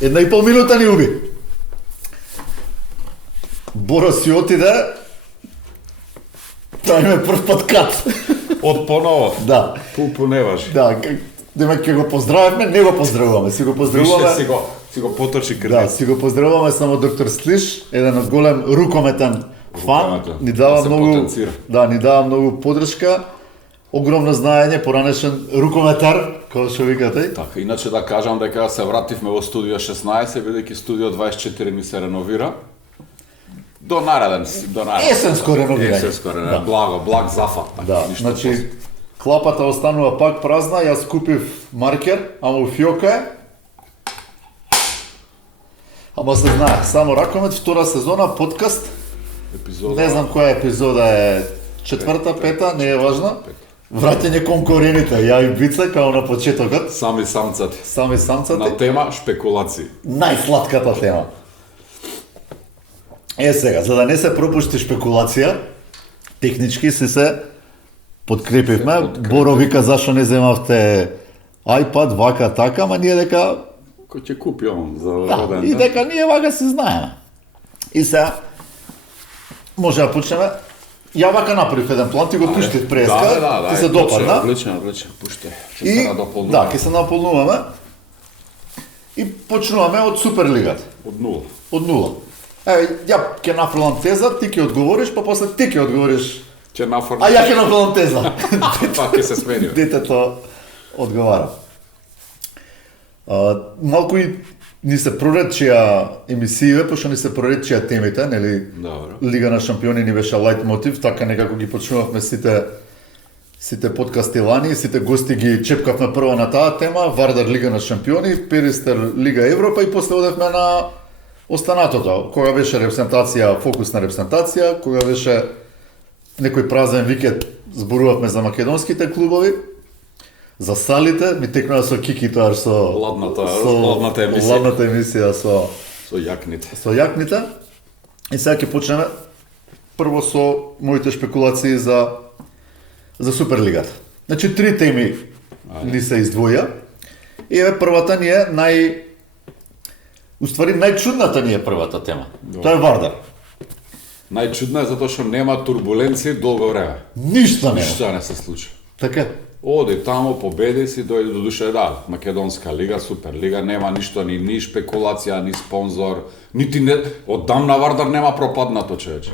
1,5 минута ни уби. Боро си отиде, правиме прв пат кат. Од поново. Да. Пулпу не важи. Да, демек ќе го поздравевме, не го поздравуваме, си го поздравуваме. Више си го поточи Да, кредит. си го поздравуваме само доктор Слиш, еден од голем рукометен фан, Рукометен, ни дава да се многу, потенцира. да, ни дава многу подршка. Огромно знаење, поранешен рукометар, како што викате. Така, иначе да кажам дека се вративме во студио 16, бидејќи студио 24 ми се реновира. До нареден. Есенско реновирање. Есенско реновирање. Благ зафат. Така, Да, ништо значи после. клапата останува пак празна, јас купив маркер, ама у фиока е. Ама се знае, само Ракомет, втора сезона, подкаст. Епизода. Не знам која епизода е, четврта, пета, не е важно. Враќање кон корените, ја и Бице, као на почетокот, Сами самцати. сами самцати. На тема шпекулации. Најсладката тема. Сега, за да не се пропушти шпекулација, технички се подкрепивме. Боро вика зашо не земавте iPad, вака така, ама ние дека Кој ќе купи он за да, роден и ден? дека ние вака се знаеме. И сега може да почнеме. Ја вака направив еден план, ти го пуштив преска, ти се допадна. Одлично, пуште. Ќе И се надополнуваме. да, ќе се наполнуваме. И почнуваме од Суперлигата. Од нула. Од нула. Ја ќе нафрлам теза, ти ќе одговориш, па после ти ќе одговориш. Ќе нафрлам. А ја ќе нафрлам теза. Па ќе се смениме. Детето одговара. Малку и ни се проречија емисије, пошто ни се проречија темите, нели? Добро. Лига на шампиони ни беше лајт мотив, така некако ги почнувавме сите подкасти лани, сите гости ги чепкавме прво на таа тема, Вардар Лига на шампиони, Перистер Лига Европа и после одевме на останатото, кога беше репрезентација, фокусна репрезентација, кога беше некој празен викенд зборувавме за македонските клубови, за салите, ми текнува со Кики тоа со Ладната емисија. Ладната емисија со Со јакните. И сега ќе почнеме прво со моите шпекулации за Суперлигата. Значи три теми ни се издвоја. И еве првата ни е уствари најчудната ни е првата тема. Тоа е Вардар. Најчудно е затоа што нема турбуленции долго време. Ништо нема. Ништо не се случи. Така. Оди тамо, победи си, дојде до душе, да, Македонска лига, Суперлига, нема ништо, ни шпекулација, ни спонзор, нити не, оддамна Вардар нема пропаднато, човече.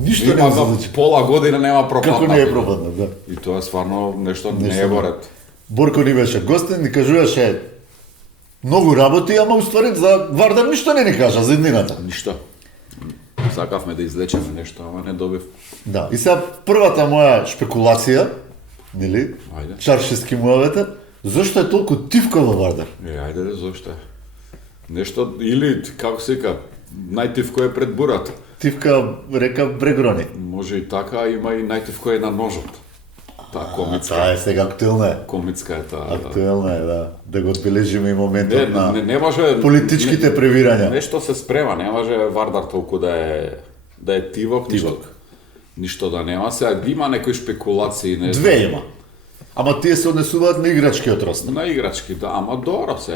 Ништо Има нема се за случи. пола година нема пропаднато. Како не е пропаднат, да. И тоа е стварно нешто не Нешто е не. во ред. Борко ни беше гостен, ни кажуваше многу работи, ама уствари за Вардар ништо не ни кажа за иднината. Ништо. Сакавме да излечеме нешто, ама не добив. Да. И сега првата моја шпекулација, нели? Ајде. Чаршиски муавете, зошто е толку тивка во Вардар? Ајде, зошто е? Нешто, или, како се вика, најтивко е пред бурата. Тивка река Брегрони. Може и така, има и најтивко е на ножот. Таа комицка. Таа е сега актуелна е. Комицка е таа. Да. Актуелна е, да. Да го одбележиме и моментот на Не може политичките превирања. Нешто се спрема, не може Вардар толку да е тивок, ништо да нема. Сега има некои шпекулации, не знам. Две има. Ама тие се однесуваат на играчкиот ростер. На играчки, да, ама добро се,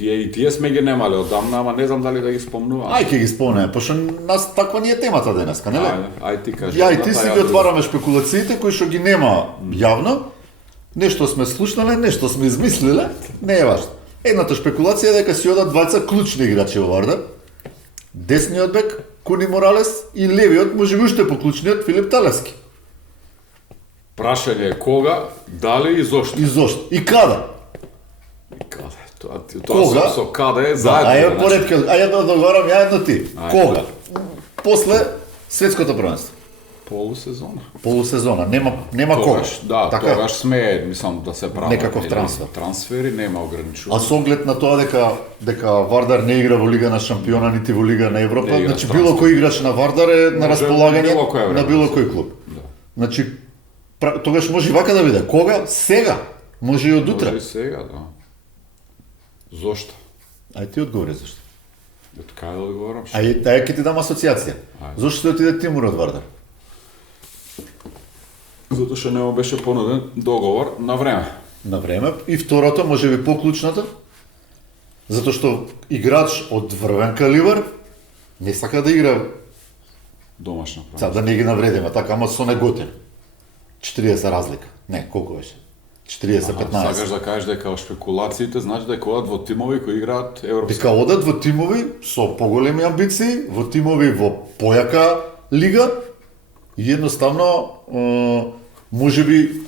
и тие сме ги немале одамна, ама не знам дали да ги спомнувам. Ај ќе ги спомнеме, пошто нас таква ни е темата денеска, нели? Ајде ти кажи. Ја и ти си ги отвараме шпекулациите кои што ги нема јавно. Нешто сме слушнале, нешто сме измислиле, не е важно. Едната шпекулација е дека си одат двајца клучни играчи во Вардар. Десниот бек Куни Моралес и левиот, можеби уште поклучниот Филип Талески. Прашање е кога, дали и зошто. И зошто? И каде? Каде? Кога? Тоа со каде е Да, заедно. ајде поредка, ајде да договорам ја едно ти. Ајде. Кога? После светското првенство. Полусезона. Полусезона, нема кога. Да, Така? тогаш сме, мислам да се прави. Некаков трансфер. Трансфери нема ограничување. А со оглед на тоа дека Вардар не игра во Лига на шампиона, нити во Лига на Европа, Не игра значи трансфер. било кој играч на Вардар е на Може располагање било кој време. на било кој клуб. Да. Значи тогаш може и вака да биде. Кога? Сега. Може и од утре. Може и сега, да. Зошто? Ај ти одговори зашто. Така да одговорам. Ај ќе ти дам асоциација. Ајде. Зошто се отиде Тимур од Вардар? Затоа што не му беше понуден договор на време. На време. И второто, може би поклучното, Затоа што играч од врвен калибар не сака да игра, Домашна права. сега да не ги навредиме, така, ама со неготин. 40 разлика. Не, колку беше? 40-15. Сакаш да кажеш дека шпекулациите значи дека одат во тимови кои играат европски. Дека одат во тимови со поголеми амбиции, во тимови во појака лига и едноставно можеби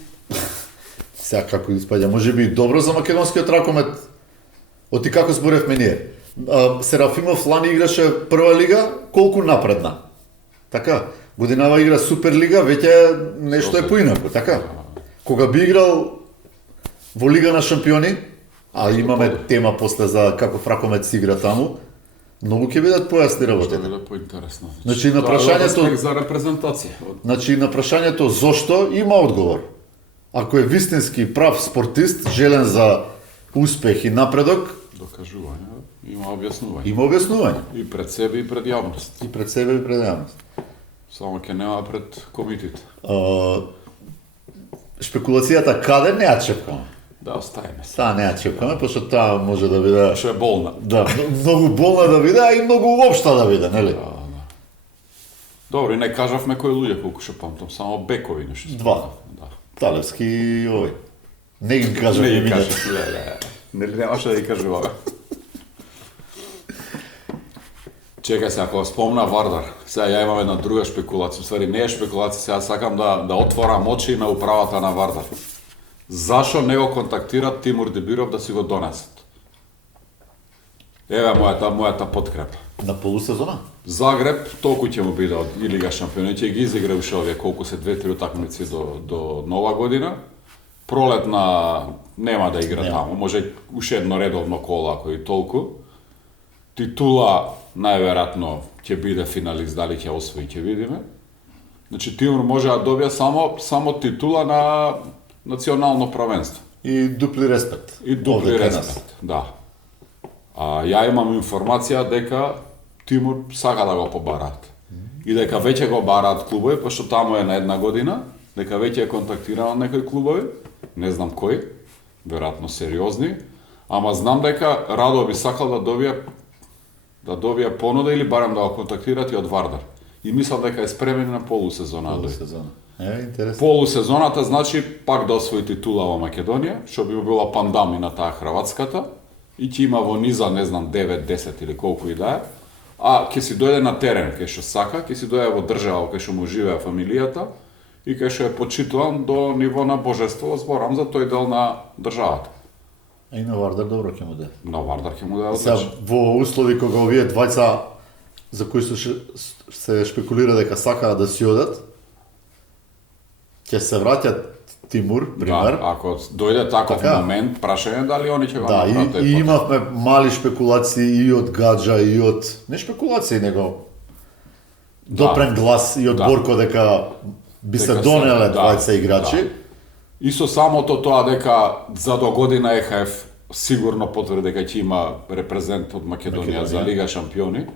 сега како испаѓа, можеби добро за македонскиот ракомет. Оти како зборевме ние. Серафимов лани играше прва лига, колку напредна. Така, годинава игра Суперлига, веќе нешто е поинаку, така. Кога би играл во Лига на шампиони, а имаме тема после за како Фракомет си игра таму, многу ќе бидат појасни Што работите. биде поинтересно. Значи, на Тоа е прашањето- респект за репрезентација. Значи, на прашањето зошто има одговор. Ако е вистински прав спортист, желен за успех и напредок, Докажување, има објаснување. има објаснување. И пред себе и пред јавност. И пред себе и пред јавност. Само ќе нема пред комитет. Шпекулацијата каде не ја чепкаме. Да, оставиме се. Таа не ја чепкаме, пошто таа може да биде Што е болна. да, многу болна да биде, а и многу општа да биде, нели? Добро, и не кажавме кои луѓе колку што памтам, само бекови нешто. Два. Да. Талевски и овој. Не ги кажам Не ги имињата. кажеш, леле. Нели немаше да ги кажуваме. Чекај се, ако спомна Вардар, сега ја имам една друга шпекулација, ствари не е шпекулација, сега сакам да отворам очи на управата на Вардар. Зашо не го контактират Тимур Дебиров да си го донесат? Еве мојата подкрепа. На полусезона? Загреб толку ќе му биде од и Лига шампиони, ќе ги изигра уште овие колку се 2-3 утакмици до нова година. Пролетна нема да игра таму, може уште едно редовно коло ако и толку. Титула најверојатно ќе биде финалист, дали ќе освои, ќе видиме. Значи Тимур може да добија само титула на национално првенство. И дупли респект. И дупли Овде кај нас. респект, да. А ја имам информација дека Тимур сака да го побараат. И дека веќе го бараат клубови, пошто таму е на една година, дека веќе е контактирано некои клубови, не знам кои, веројатно сериозни, ама знам дека радо би сакал да добија понуда или барем да го контактират и од Вардар. И мислам дека е спремен на полусезона. Полусезона. Интересно. Полусезоната значи пак да освои титула во Македонија, што би му била пандами на таа хрватската, и ќе има во низа, не знам, 9-10 или колку и да е, а ќе си дојде на терен кај што сака, ќе си дојде во држава кај што му живее фамилијата и кај што е почитуван до ниво на божество, зборам за тој дел на државата. А и на Вардар добро ќе му даде. На Вардар ќе му даде Сега, одлично. во услови кога овие двајца за кои се шпекулира дека сакаат да си одат, ќе се враќат Тимур, пример. Да, ако дојде таков Така. момент, прашање дали они ќе го Да, направат тој и потез. имавме мали шпекулации и од Гаджа и од не шпекулации него допрен глас и од Да. Борко дека би се Дека донеле да, двајца играчи. да. И со самото тоа дека за до година ЕХФ сигурно потврди дека ќе има репрезент од Македонија за Лига шампиони.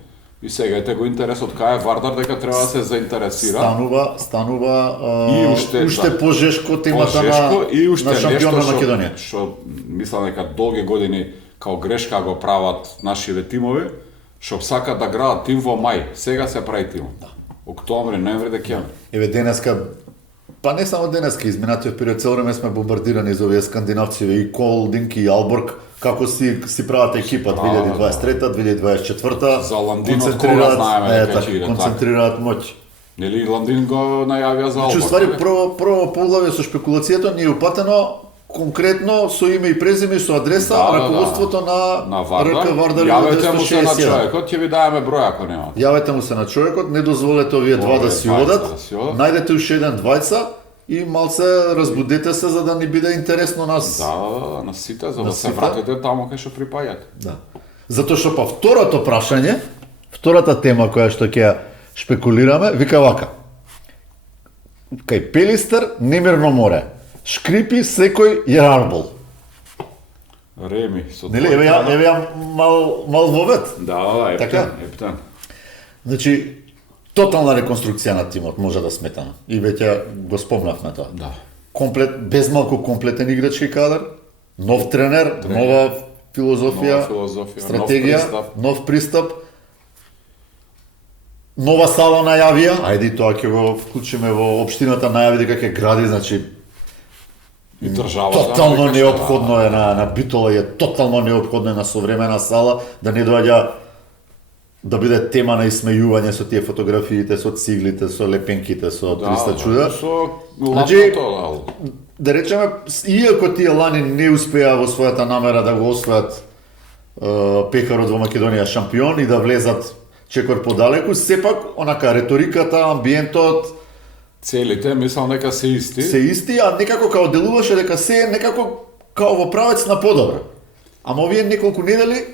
И сега ете го интересот кај е Вардар дека треба да се заинтересира. Станува И уште пожешко темата Пожешко и уште на шампион на нешто Македонија. што мислам дека долги години као грешка го прават нашите тимови, што сакат да градат тим во мај. Сега се прави тим. Октомври, ноември, декември. Еве денеска, па не само денеска, изминатиот период цело време сме бомбардирани за овие скандинавци и Колдинг и Алборг, како си прават екипа 2023-та, 2024-та. За Ландин од кога знаеме дека ќе иде, концентрираат моќ. Нели Ландин го најавија за Значи, Алборг? ствари, прво поглавје со шпекулацијата ни е упатено конкретно со име и презиме и со адреса раководството на Вардар. РК Вардар Јавете му се на 261. човекот, ќе ви даваме број ако нема. Јавете му се на човекот, не дозволете овие два да си двајца одат, да си одат. најдете уште еден двајца и малце разбудете се за да ни биде интересно нас. Да, на сите, за На да се сите. вратите таму кај што припаѓате. Да. Затоа што па второто прашање, втората тема која што ќе шпекулираме, вика вака. Кај Пелистер немирно море. Шкрипи секој Јерарбол. Реми со Нели, твојата- еве ја мал вовет. Да, Така? ептен. Значи, тотална реконструкција на тимот може да сметаме. И веќе го спомнавме тоа. Да. Без малку комплетен играчки кадар, нов тренер, нова филозофија, Нова филозофија, стратегија, нов нов пристап. Нова сала најавија, ајде и тоа ќе го вклучиме во општината, најави дека ќе гради, значи И државата. тотално вика, неопходно е на Битола, е тотално неопходно е на современа сала да не доаѓа да биде тема на исмејување со тие фотографиите, со циглите, со лепенките, со 300 чуда. Со Значи, лапното, Да речеме, иако тие лани не успеа во својата намера да го освојат пехарот во Македонија шампион и да влезат чекор подалеку, сепак онака реториката, амбиентот целите, мислам дека се исти. се исти, а некако као делуваше дека се е некако као во правец на подобро. Ама овие неколку недели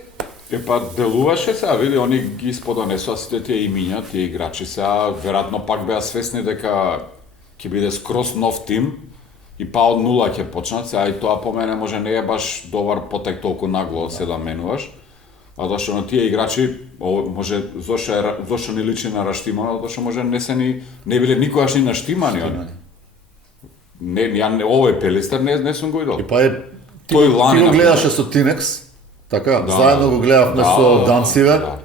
Па делуваше сега, види, они ги сподонесоа сите тие имиња, тие играчи сега, веројатно пак беа свесни дека ќе биде скроз нов тим и па од нула ќе почнат, сега и тоа по мене може не е баш добар потек толку нагло се да менуваш, а зашто на тие играчи, може, зошто ни личи на Раштимано, зашто може не биле никогаш ни наштимани они. Не, овој Пелистер не сум го видел. и па е Тој лани ти го на гледаше со Тинекс, така, Да, заедно го гледавме со Данциве. да.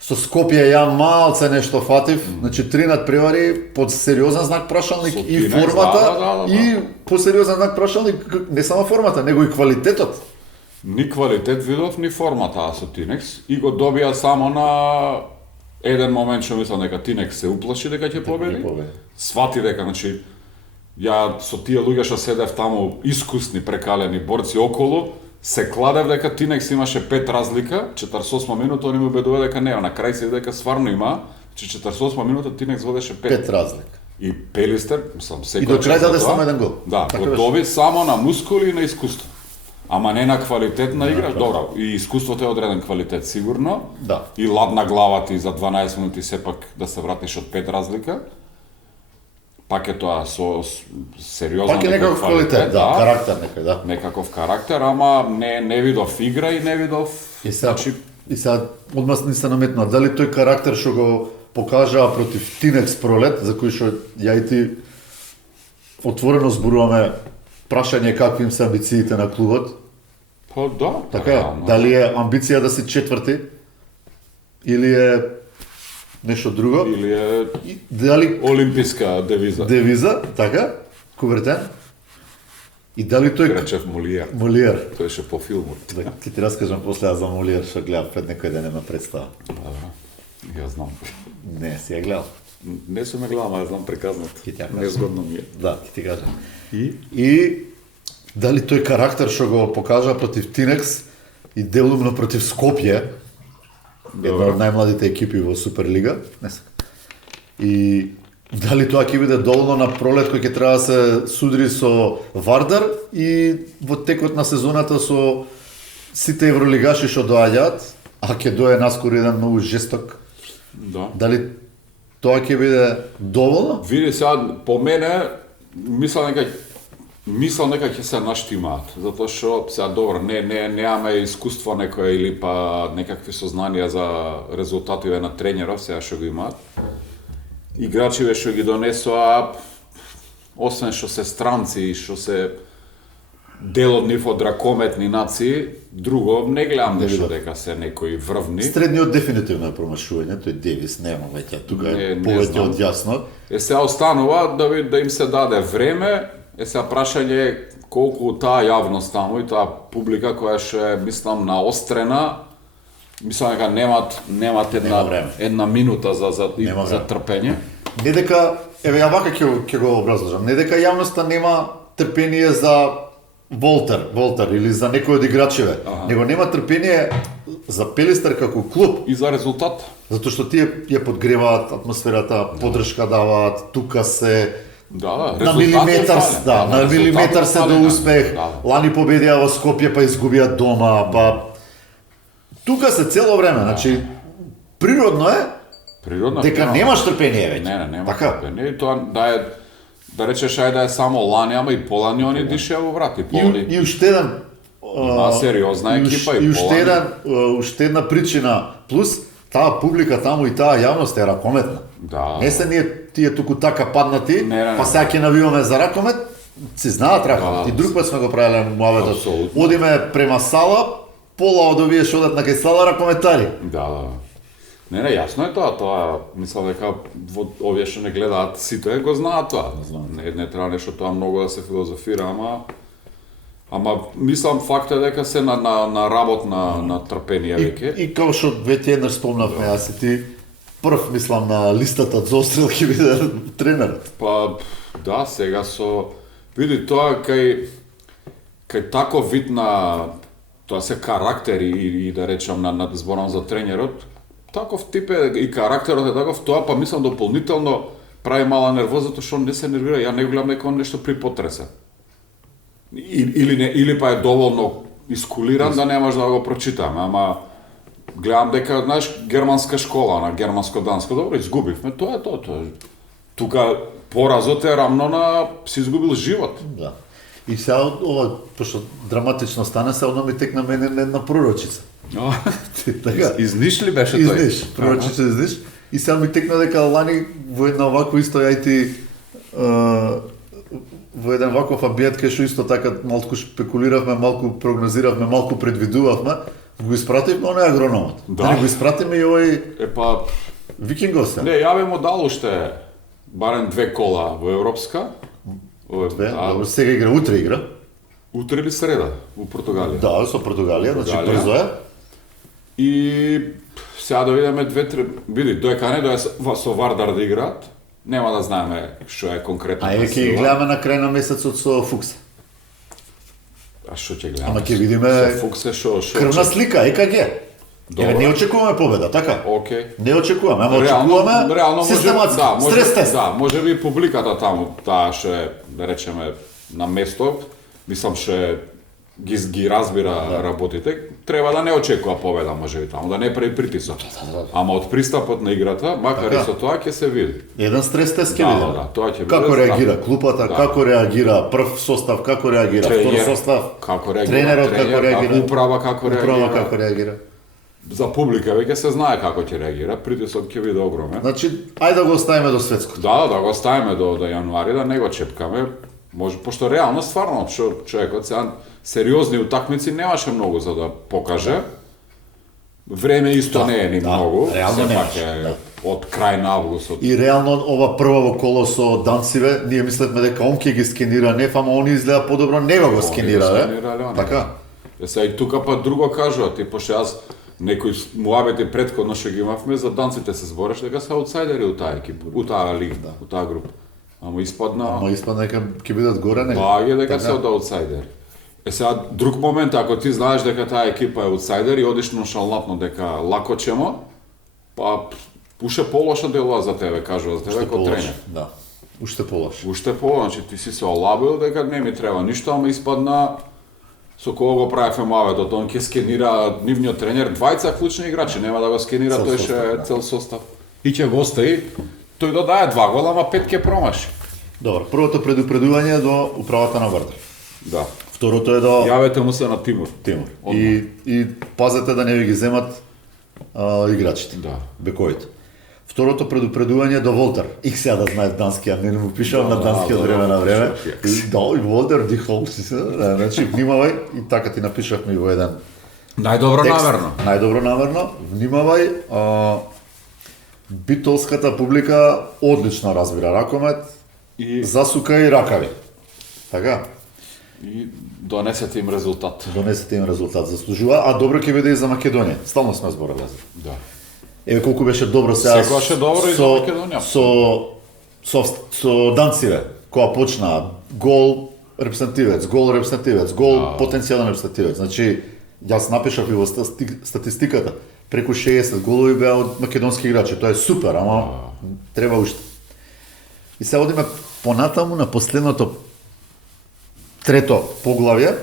Со Скопје ја малце нешто фатив, значи 3 надпревари под сериозен знак прашалник Со и Тинекс, формата да. и по сериозен знак прашалник не само формата, него и квалитетот. Ни квалитет видов, ни формата со Тинекс и го добија само на еден момент што мислам дека Тинекс се уплаши дека ќе победи. Свати дека, значи, ја со тие луѓе што седев таму, искусни, прекалени борци околу, се кладев дека Тинекс имаше 5 разлика, 48 минута, они му убедува дека не, на крај се дека стварно има, че 48 минута Тинекс водеше 5. 5 разлика. И Пелистер, мислам, секој И до крај час за даде тоа, само еден гол. Да, Така го беше. доби само на мускули и на искуство. Ама не на квалитет на игра, добро, и искуството е одреден квалитет сигурно. Да. И ладна глава ти за 12 минути сепак да се вратиш од 5 разлика. Пак е тоа со сериозен Пак е некаков квалитет, да, карактер некој, да. некаков карактер, ама не видов игра и не видов. И сега одмас ни се наметна, дали тој карактер што го покажаа против Тинекс пролет, за кој што ја и ти отворено зборуваме прашање какви им се амбициите на клубот. Па да, Така е, реално. дали е амбиција да си четврти или е нешто друго? Или е И дали олимписка девиза. девиза, така, Кубертен? И дали тој Речев Молиер. Молиер? Тој ше по филмот. Ќе ти раскажам после за Молиер што гледав пред некој ден една представа. Ја знам. Не, си ја гледал. Не сум ја гледал, ама ја знам приказната. Ќе ти ја кажам. Незгодно ми е. Да, ќе ти кажам. И И дали тој карактер што го покажа против Тинекс и делумно против Скопје, една од најмладите екипи во Суперлига, не се. И дали тоа ќе биде доволно на пролет кој ќе треба да се судри со Вардар и во текот на сезоната со сите евролигаши што доаѓаат, а ќе дое наскоро еден многу жесток. да. Дали тоа ќе биде доволно? Види сега, по мене, мислам дека ќе се наштимаат, затоа што сега добро, немаме искуство некое или па некакви сознанија за резултативе на тренеров, сега што го имаат. Играчиве што ги донесоа, освен што се странци и што се дел од нив од ракометни нации, друго не гледам нешто дека се некои врвни. Средниот дефинитивно е промашување, тој Девис нема веќе, тука е Не повеќе знам. од јасно. Сега останува да им се даде време, сега прашање е колку таа јавност таму и таа публика која што е, мислам, наострена, мислам дека немат Нема време. една минута за Нема време. трпење. Не дека, еве ја вака ќе го образложам, не дека јавноста нема трпение за Волтер или за некој од играчиве, него нема трпение за Пелистер како клуб, И за резултат. затоа што тие ја подгреваат атмосферата, поддршка даваат, тука се Да, на резултат милиметар, е фален. да, на резултат милиметар е се до фален, успех. да. Лани победија во Скопје, па изгубија дома, па тука се цело време, значи природно е Природно дека немаш трпение веќе. Не, нема Така? трпење. И тоа да речеш ајде да е само лани, ама и полани они дише во врати. И уште еден Има сериозна екипа и уште една причина плюс таа публика таму и таа јавност е ракометна. Да. Не се ние тие туку така паднати, Не. па сега ќе навиваме за ракомет, си знаат ракомет. Да. И друг пат сме го правеле муаветот. Апсолутно. Одиме према сала, пола од овие што одат на кај Салара коментари. Да. Не, јасно е тоа, мислам дека овие што не гледаат сите го знаат тоа. Не треба нешто тоа многу да се филозофира, ама мислам факт е дека се на работ на трпение веќе. И како што веќе еднаш спомнавме, јас и ти прв мислам на листата за отстрел ќе биде тренерот. Па да, сега види тоа кај таков вид на тоа се карактери и да речам на зборам за тренерот, таков тип е и карактерот е таков, тоа па мислам дополнително прави мала нервоза, затоа што не се нервира, ја не гледам дека он нешто припотреса. Или па е доволно искулиран да не може да го прочитаме, ама гледам дека, знаеш, германска школа, на германско-данско, добро, изгубивме, тоа е тоа. Тука поразот е рамно на си изгубил живот. Да. И сега ова, пошто драматично стана, се одно ми текна мене една пророчица. Така. Изниш ли беше тој? Изниш, пророчица изниш. И сега ми текна дека лани во една вакво исто јајти во еден ваков амбиент кај што исто така малку шпекулиравме, малку прогнозиравме, малку предвидувавме, го испративме оној агрономот. Да не го испратиме и овој Викингов се. Не, ја бе му дал уште барем 2 кола во европска. Добро, сега игра, утре игра. Утре или среда во Португалија. Да, со Португалија, значи брзо е. И сега да видиме 2-3, види, доека не дое со Вардар да играат, нема да знаеме што е конкретно. А ќе ги гледаме на крај на месецот со Фукса. А што ќе гледаме? Ама ќе видиме со Фукса што крвна слика, ЕКГ. Еве не очекуваме победа, така? Океј. Не очекуваме, ама очекуваме систематски, стрес тест. Да, може би публиката таму, таа што е, да речеме, на место, мислам што ги разбира работите, треба да не очекува победа, може би таму, да не прави притисок. Ама од пристапот на играта, макар и со тоа ќе се види. Еден стрес тест ќе видиме. Да, тоа ќе биде. Како реагира клупата, како реагира прв состав, како реагира втор состав, тренерот како реагира, управа како реагира. За публика веќе се знае како ќе реагира, притисок ќе биде огромен. Значи, ајде да го оставиме до светското. Да го оставиме до јануари, да не го чепкаме. Може, пошто реално, стварно, човекот сега сериозни утакмици немаше многу за да покаже. Време исто не е ни многу, сепак е од крај на август. И реално ова прва во коло со данциве, ние мислевме дека он ќе ги скенира неф, ама они изгледа подобро не го скенира, така? Сега и тука па друго кажуват, и пошто јас некои муабети претходно што ги имавме, за данците се збореш дека се аутсайдери у таа екипа, у таа лига, у таа група. Ама испадна дека ќе бидат горе, не? Баге дека се од аутсайдери. Сега друг момент, ако ти знаеш дека таа екипа е аутсайдер и одиш ноншалантно дека лако чемо, па уште полоша делува за тебе, кажува за тебе како тренер. Да. Уште полош. Уште полош, значи ти си се олабил дека не ми треба ништо, ама испадна со кого го правевме маветот, он ќе скенира нивниот тренер, двајца клучни играчи, нема да го скенира тој ше цел состав. И ќе го остави, тој додае 2 гола, ама 5 ќе промаши. Добро, првото предупредување до управата на Вардар. Да. Второто е до Јавете му се на Тимур. И пазете да не ви ги земат играчите. Да. Бековите. Второто предупредување до Волтер. Их сега да знаат дански, а не му пишам на дански од време на време. Да, и Волтер дихол си се. Значи внимавај, и така ти напишавме и во еден најдобро намерно. Најдобро намерно. Внимавај, битолската публика одлично разбира ракомет, и засука и ракави. Така? И донесете им резултат. Заслужува, а добро ќе биде и за Македонија. Стално сме зборали за. Да. Еве колку беше добро сега. Секогаш е добро и за Македонија. Со данциве, кога почна гол репрезентативец, гол потенцијален репрезентативец. Значи, јас напишав и во статистиката, преку 60 голови беа од македонски играчи. Тоа е супер, ама треба уште. И сега одиме понатаму на последното трето поглавје,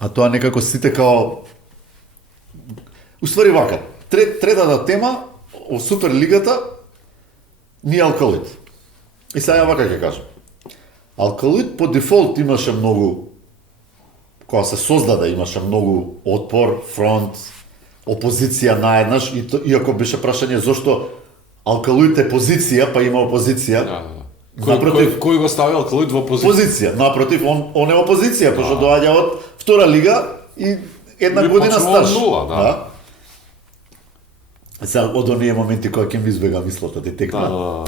а тоа некако сите као уствари вака. Третата тема о Суперлигата ни Алкалуид. И сега вака ќе кажам. Алкалуид по дефолт имаше многу, кога се создаде, имаше многу отпор, фронт, опозиција наеднаш, иако беше прашање зошто Алкалуид е позиција, па има опозиција. Кој го стави Алкалуид во позиција? Напротив, он е опозиција, пошто доаѓа од втора лига и една Или година почнува од стаж. нула, да. Сега, од оние моменти кога ќе ми избега мислата, ти текна. Да.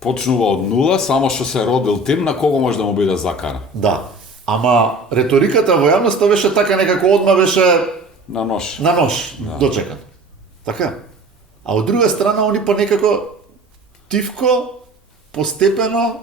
Почнува од нула, само што се родил тим, на кого може да му биде закана? Да. Ама реториката во јавноста беше така некако одма беше На нож. на нож дочекан. Така. А од друга страна, они па некако тивко, постепено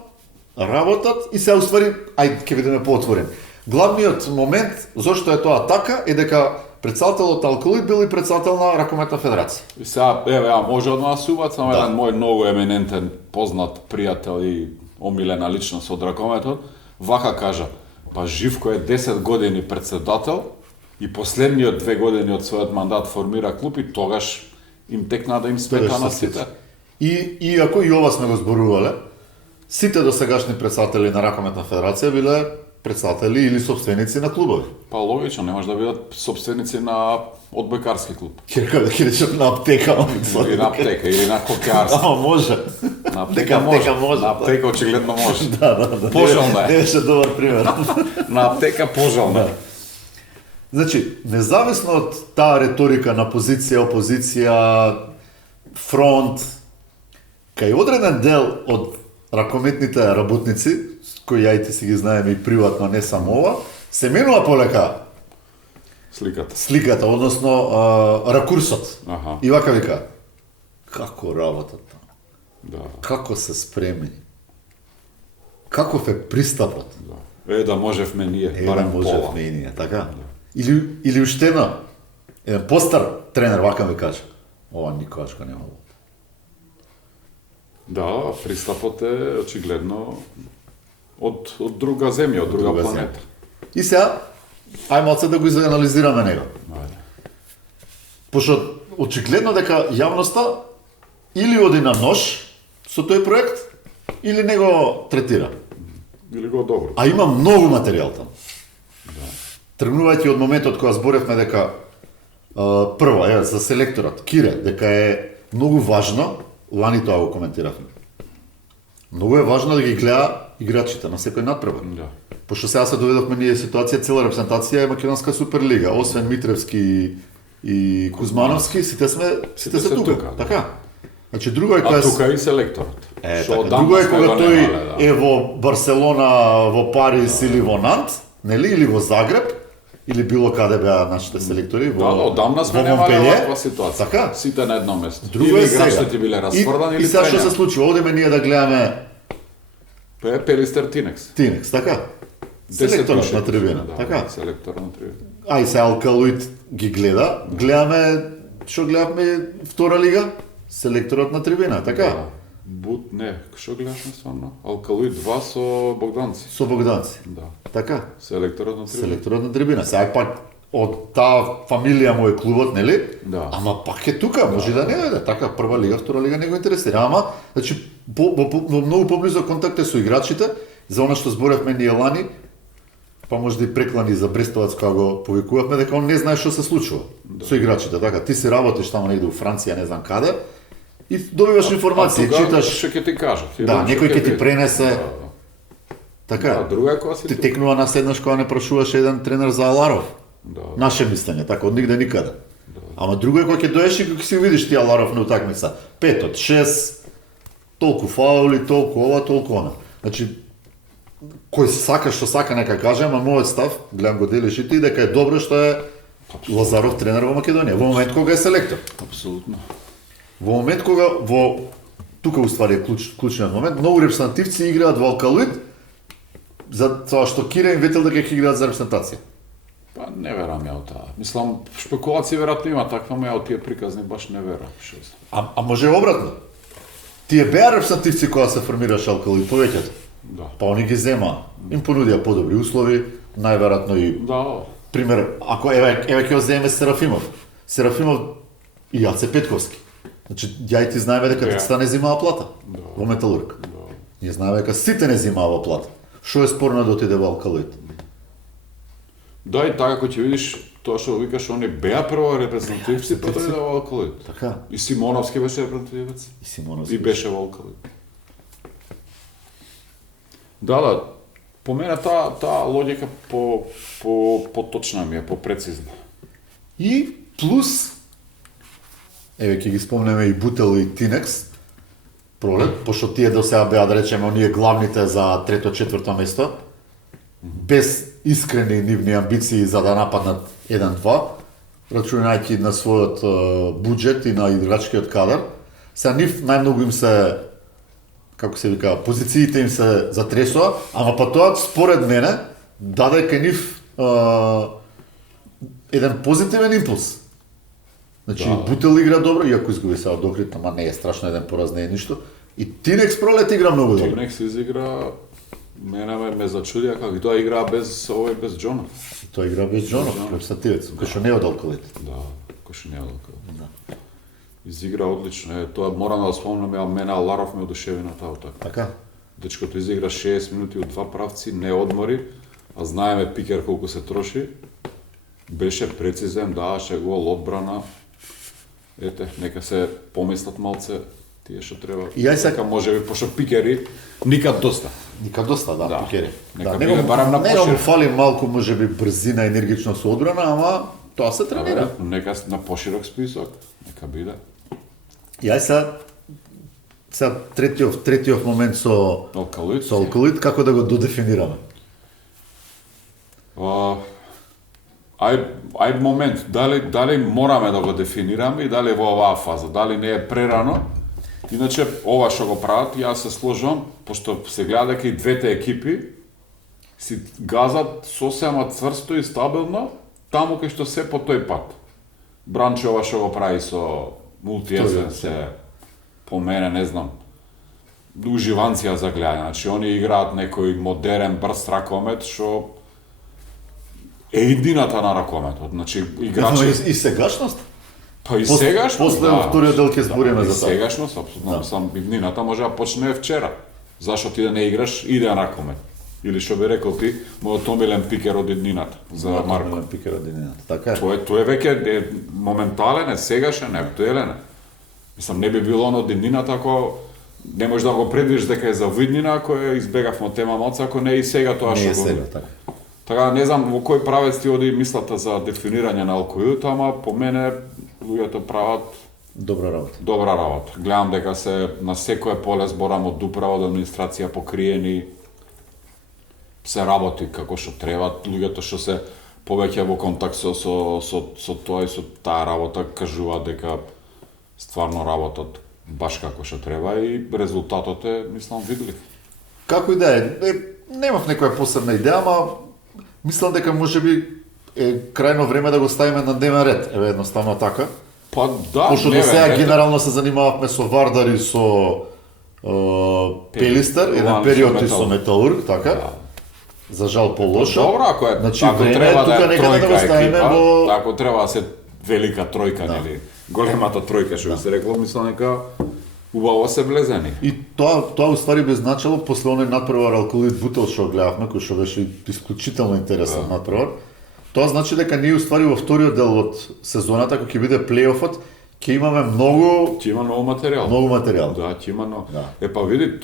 работат и се уствари, ајде ќе бидеме поотворени. Главниот момент зошто е тоа така е дека председателот Алкалоид бил и председател на Ракометна федерација. И сега, еве, ја може од нас убацам Да. еден мој многу еминентен, познат пријател и омилена личност од ракометот, вака кажа, па Живко е 10 години председател и последниот 2 години од својот мандат формира клуб и тогаш им текна да им смета на сите. И ако и ова сме го зборувале, сите досегашни председатели на Ракометна федерација биле председатели или собственици на клубови. Па логично, не може да бидат собственици на одбојкарски клуб. Ќе речат на аптека, Или на аптека, или на хокеарски. Ама може. На Дека аптека може. На аптека очигледно може. Да. Пожелно е. Не беше добар пример. На аптека пожелно е. Значи, независно од таа реторика на позиција, опозиција, фронт, кај одреден дел од ракометните работници, кои ја и ти си ги знаеме и приватно, не само ова, се менува полека Сликата. сликата, односно ракурсот. Аха. И вака вика, како работат таму, Да. како се спремени, каков е пристапот. Да. Да можевме ние, Да барем пола. можевме и ние, така? Или уште еден постар тренер вака ми каже, ова никогаш го нема. Да, пристапот е очигледно од друга земја, од друга планета. И сега, ајде малце да го изанализираме него. Ајде. Пошто очигледно дека јавноста или оди на нож со тој проект, или не го третира. Или го добро. А има многу материјал таму. Тргнувајќи од моментот кога зборевме дека прво, за селекторот, Кире, дека е многу важно, лани тоа го коментиравме. Многу е важно да ги гледа играчите на секој надпревар. Да. Пошто сега се доведовме ние ситуација, цела репрезентација е македонска суперлига, освен Митревски и Кузмановски, сите се тука. тука, да. Така. Значи друго е кога А тука и селекторот. Што така, друго е сме кога го тој немале, да. е во Барселона, во Париз или во Нант, нели, или во Загреб, или било каде беа нашите селектори, во Да, одамна сме во немале Монпелје. оваква ситуација. Така. Сите на едно место. Друго е Или сега. играчите ти биле распродани, И или сега што се тренер. случува? Одеме ние да гледаме Пелистер Тинекс. Тинекс, така? 10 Селекторот души. на трибина, Да, така? Селекторот на трибина. Ај се Алкалоид ги гледа, гледаме што гледавме втора лига, селекторот на трибина, така? Да. Не, што гледашме стварно? Алкалоид 2 со Богданци. Со Богданци. Да. Така? Селекторот на трибина. Селекторот на трибина. Сега пак од таа фамилија му е клубот, нели? Да. Ама пак е тука, може да не дојде. Така, прва лига, втора лига не го интересира. Ама, значи, во многу поблизо контакт е со играчите, за она што зборевме ние лани, па може да и преклани за Брестовац кога го повикувавме, дека он не знае што се случува со играчите. Така, ти си работиш таму негде во Франција, не знам каде, и добиваш информации, читаш. Што ќе ти кажат? Да, некој ќе ти пренесе. Така. Да, друга е кога си Ти тука. текнува на седнаш кога не прашуваш еден тренер за Аларов. Да. Наше мислење, така, од нигде никаде. Ама друго е кога ќе доеш и кога си видиш ти Аларов на утакмица. 5 од 6, толку фаули, толку ова, толку она. Значи, кој сака што сака нека каже, ама мојот став, гледам го делиш и ти, дека е добро што е Лазаров тренер во Македонија, во момент кога е селектор. Апсолутно. Во момент кога тука уствари е клучниот момент, многу репрезентативци играат во Алкалоид за тоа што Кире им ветел дека ќе играат за репрезентација. Па не верам ја од таа. Мислам, шпекулации веројатно има таква, ама ја од тие приказни баш не верам. Што знам. А може обратно. Тие беа репрезентативци кога се формираше Алкалоид повеќето. Да. Па они ги зема, им понудија подобри услови, најверојатно и Да. пример, ако еве ќе го земеме Серафимов. Серафимов и Јаце Петковски. Значи ја и ти знаеме дека Да. децата не земаа плата Да. во Металург. Да. Ние знаеме дека сите не земаа плата. Што е спорно да отиде во Алкалоид? Да, и така, ако ќе видиш тоа што викаш, они беа прво репрезентативци, па дојде во Алкалоид. Така. И Симоновски беше репрезентативец. И Симоновски. И беше во Алкалоид. Да, По мене таа логика поточна ми е, попрецизна. И плюс, еве ќе ги спомнеме и Бутел и Тинекс, пролет, пошто тие до сега беа, да речеме, оние главните за трето-четврто место, без искрени нивни амбиции за да нападнат 1-2, рачунајќи на својот буџет и на играчкиот кадар. Сега нив најмногу им се, како се вика, позициите им се затресоа, ама па тоа според мене даде кај нив еден позитивен импулс. Значи, Да. Бутел игра добро, иако изгуби сега од Охрид, ама не е страшно, еден пораз не е ништо. И Тинекс пролет игра многу добро. Тинекс изигра, мене ме зачудија како и тоа игра без без Джонов. Тој игра без Джонов, репсативец, кој што не е од Алкалит. Да, кој што не е толку. Изигра одлично. Тоа морам да го спомнам, мене Аларов ме одушеви на таа утакмица. Така? Дечкото изигра 60 минути од два правци, не одмори, а знаеме Пикер колку се троши. Беше прецизен, даваше гол, одбрана. Ете, нека се помислат малце тие што треба. И јас Нека можеби, пошто Пикери никад доста. Ника доста, да, Да. Пикери. Нека него биде барам на него му пошир. фали малку, можеби, брзина, енергичност со одбрана, ама тоа се тренира. Нека на поширок список, нека биде. Јас сега третиот момент со Алкалит. Алкалит, како да го додефинираме? Ај момент, дали мораме да го дефинираме и дали во оваа фаза, дали не е прерано. Иначе, ова што го прават, јас се сложам, пошто се гледа дека и двете екипи си газат сосема цврсто и стабилно, таму кај што се по тој пат. Бранче ова што го прави со Мултиезен се, по мене, не знам, уживанција за гледање. Значи, они играат некој модерен, брз ракомет, што е иднината на ракометот. Значи, играчи... И сегашност? Па и сегашност, после во вториот дел ќе збориме за И тоа. сегашност, апсолутно, мислам, иднината може да почне вчера. Зашо ти да не играш идеен ракомет? Или што би рекол ти, мојот омилен Пикер од иднината за Марко. Пикер од едината. Така е. Тој е веќе моментален, е сегашен, е актуелен. Мислам, не би било он од иднината ако не можеш да го предвидиш дека е за иднина, ако е избегавме од тема моца, ако не е и сега тоа Не што е го... сега, така. Така, не знам во кој правец ти оди мислата за дефинирање на алкојот, ама по мене луѓето прават Добра работа. добра работа. Гледам дека се на секое поле зборам од управа до администрација покриени, се работи како што треба, луѓето што се повеќе во контакт со тоа и со таа работа кажуваат дека стварно работат баш како што треба и резултатот е, мислам, видлив. Како и да е, немав некоја посебна идеја, ама мислам дека можеби е крајно време да го ставиме на дневен ред. Еве едноставно така. Па да, Пошто до не, сега ето, генерално се занимававме со Вардар и со Пелистер, еден Лани период со и со Металург, така. Да. За жал по-лошо. Добро, ако е, Значи, ако време треба е да тука е некаде да го тројка ставиме екипа, во... ако треба да се велика тројка, нели, големата тројка, што би се рекло, мислам дека убаво се влезени. И тоа уствари би значило после оној надпревар Алкалит Бутел што гледавме, кој што беше исклучително интересен надпревар. Тоа значи дека ние уствари во вториот дел од сезоната, кога ќе биде плейофот, ќе имаме многу Ќе има ново материјал. материјал. Да, ќе има ново. Да. Е па види,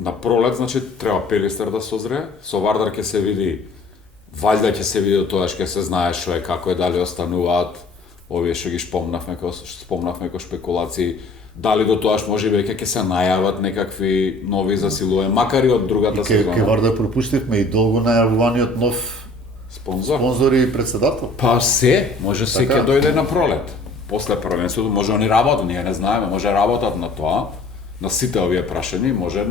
на пролет, значи, треба Пелистер да созре, со Вардар ќе се види, валјда ќе се види до тоа, ќе се знае што е, како е, дали остануваат овие што ги спомнавме како шпекулации, дали до тоаш може веќе ќе се најават некакви нови засилувања, макар и од другата Ке сезона. Вардар пропуштивме и долго најавуваниот нов спонзор и председател. Па се, може се Така. ќе дојде на пролет. После првенството може они работат, ние не знаеме, може работат на тоа, на сите овие прашања, може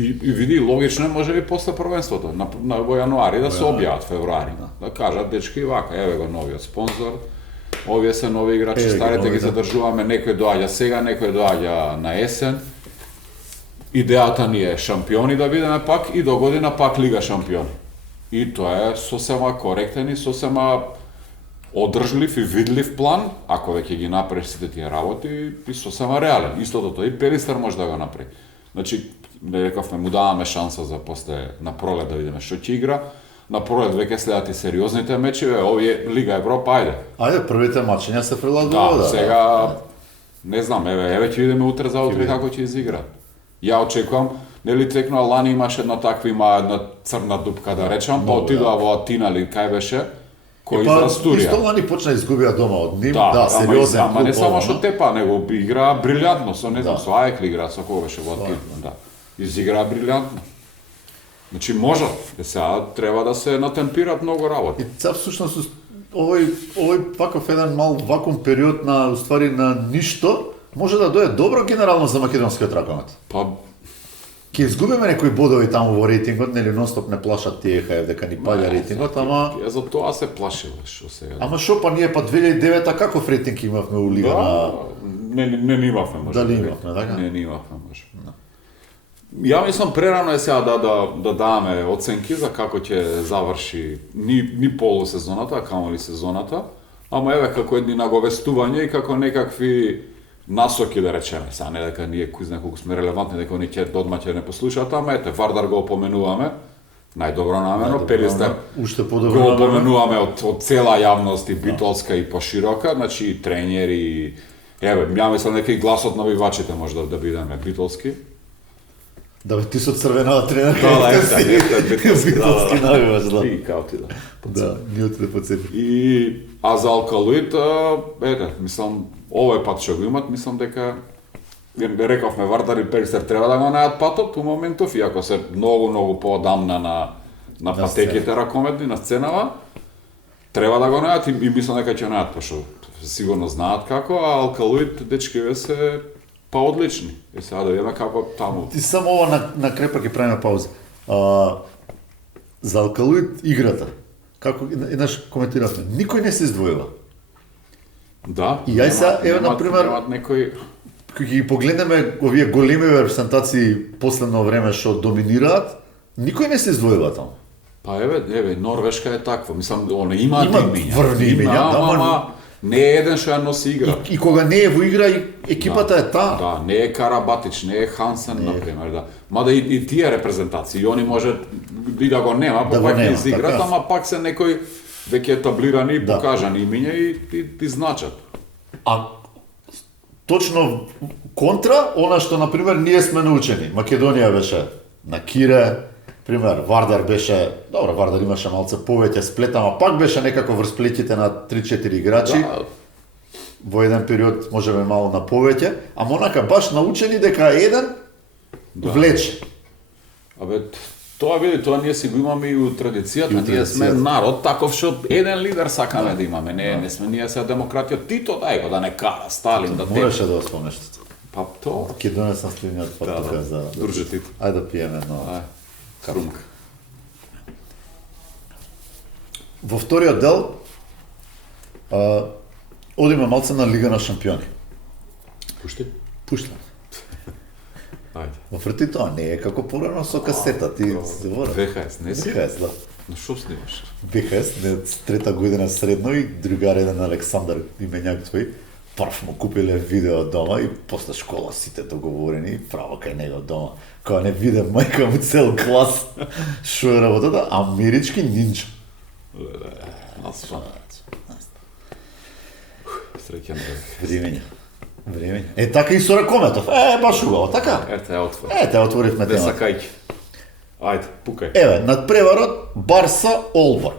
и види логично е, може и после првенството, во јануари да се објават февруари. Да кажат дечки вака, еве го новиот спонзор. Овие се нови играчи, Еве ги старите ги нови, да. задржуваме, некој доаѓа сега, некој доаѓа на есен. Идејата ни е шампиони да бидеме пак и до година пак Лига шампиони. И тоа е сосема коректен и сосема одржлив и видлив план, ако веќе ги направиш сите тие работи, и сосема реален. Истото тоа и Пелистер може да го направи. Значи, не рековме, му даваме шанса за после на пролет да видиме што ќе игра. На пролет веќе следат и сериозните мечеви, овие Лига Европа, ајде. Ајде, првите мачења се прилагаат Да, да. сега не знам, еве ќе видиме утре за утре како ќе изиграат. Ја очекувам, Нели текнува лани имаше една црна дупка да речам, па отидоа во Атина или кај беше, кој израстурија. Исто лани почна изгубија дома од нив, Да, сериозен ама не клуб, само што тепа, него играа брилјантно, со не знам, Да. со Аек ли играа, со кого беше во Атина, да. Изиграа брилјантно. Значи можат, сега треба да се натемпират многу работи. И цел всушност овој ваков еден мал вакуум период на уствари на ништо може да дојде добро генерално за македонскиот ракомет. Па Ќе изгубиме некои бодови таму во рейтингот, нели нонстоп не плашат тие хај дека ни паѓа рейтингот, ама ја за тоа се плашиле што сега. ама шо па ние па 2009 каков рейтинг имавме у лига на Не имавме може. Дали имавме, така? Не имавме може. Ја мислам прерано е сега да даваме оценки за како ќе заврши ни полусезоната, а камоли сезоната, ама еве како едни наговестувања и како некакви насоки да речеме, сега не дека ние кој знае колку сме релевантни, дека они ќе одма ќе не послушаат, ама ете Вардар го опоменуваме, најдобро намерно, Перистер уште го подобро намерно. опоменуваме од цела јавност и битолска и поширока, значи и тренери, еве, ја мислам дека и гласот на навивачите може да бидеме битолски. Да бе, ти со црвенава тренерка. Битолски навиваш, да. И као ти да. Да, ние отиде подсети. А за алкалоид, ете, мислам, овој пат што го имат, мислам дека рековме Вардар и Перистер треба да го најдат патот у моментов, иако се многу поодамна на патеките ракометни, на сценава, треба да го најдат и мислам дека ќе најдат, пошто сигурно знаат како, а алкалоид дечкиве се па одлични. И сега да видиме како таму. Ти само ова на крепа ќе правиме пауза. За алкалоид играта. Како еднаш коментиравме, никој не се издвојува. Да. И јај сега, еве, например, немат некој Кога ги погледнеме овие големи репрезентации последно време што доминираат, никој не се издвојува таму. Па еве, Норвешка е таква. Мислам, она имаат Има имиња. врвни имиња, да, ама не е еден што ја носи игра. И кога не е во игра, екипата е таа. Да, не е Карабатич, не е Хансен, например, да. Мада и тие репрезентации, они може и да го нема, Да па го пак нема, изиграт, така. ама пак се некои веќе етаблирани и Да. покажани имиња и значат. А точно контра, она што, например, ние сме научени. Македонија беше на Кире, пример, Вардар беше, добро, Вардар имаше малце повеќе сплет, ама пак беше некако врз плеќите на 3-4 играчи. Да, Во еден период можеме мало на повеќе, ама онака баш научени дека еден влече. Абе, тоа ние си го имаме и у традицијата, И у ние сме традицијата. народ таков што еден лидер сакаме да имаме, не сме ние сега демократија, Тито дај го да не кара, Сталин да те. Мораше да го спомнеш. Па тоа. Ќе донесам сливниот пат тука за... Друже Тито. Ајде да пиеме едно. Ај, карунка. Во вториот дел одиме малце на Лига на шампиони. Пушти? Пушта. Ајде. Во фрти тоа не е како порано со касета, ти се вора. ВХС, не си? ВХС, да. Но што снимаш? ВХС, не, трета година средно и другар еден Александар именјак твој, прв му купиле видео дома и после школа сите договорени, право кај него дома. Кога не виде мајка му цел клас, шо е работата, амерички нинџа. Насфан. Среќен да. Времења. Е, така и со ракометов. Баш убаво, така. Ете, ја отвори. Ете, отворивме Де темата. сакајќи. Ајде, пукај. Еве, над преварот Барса Олборг.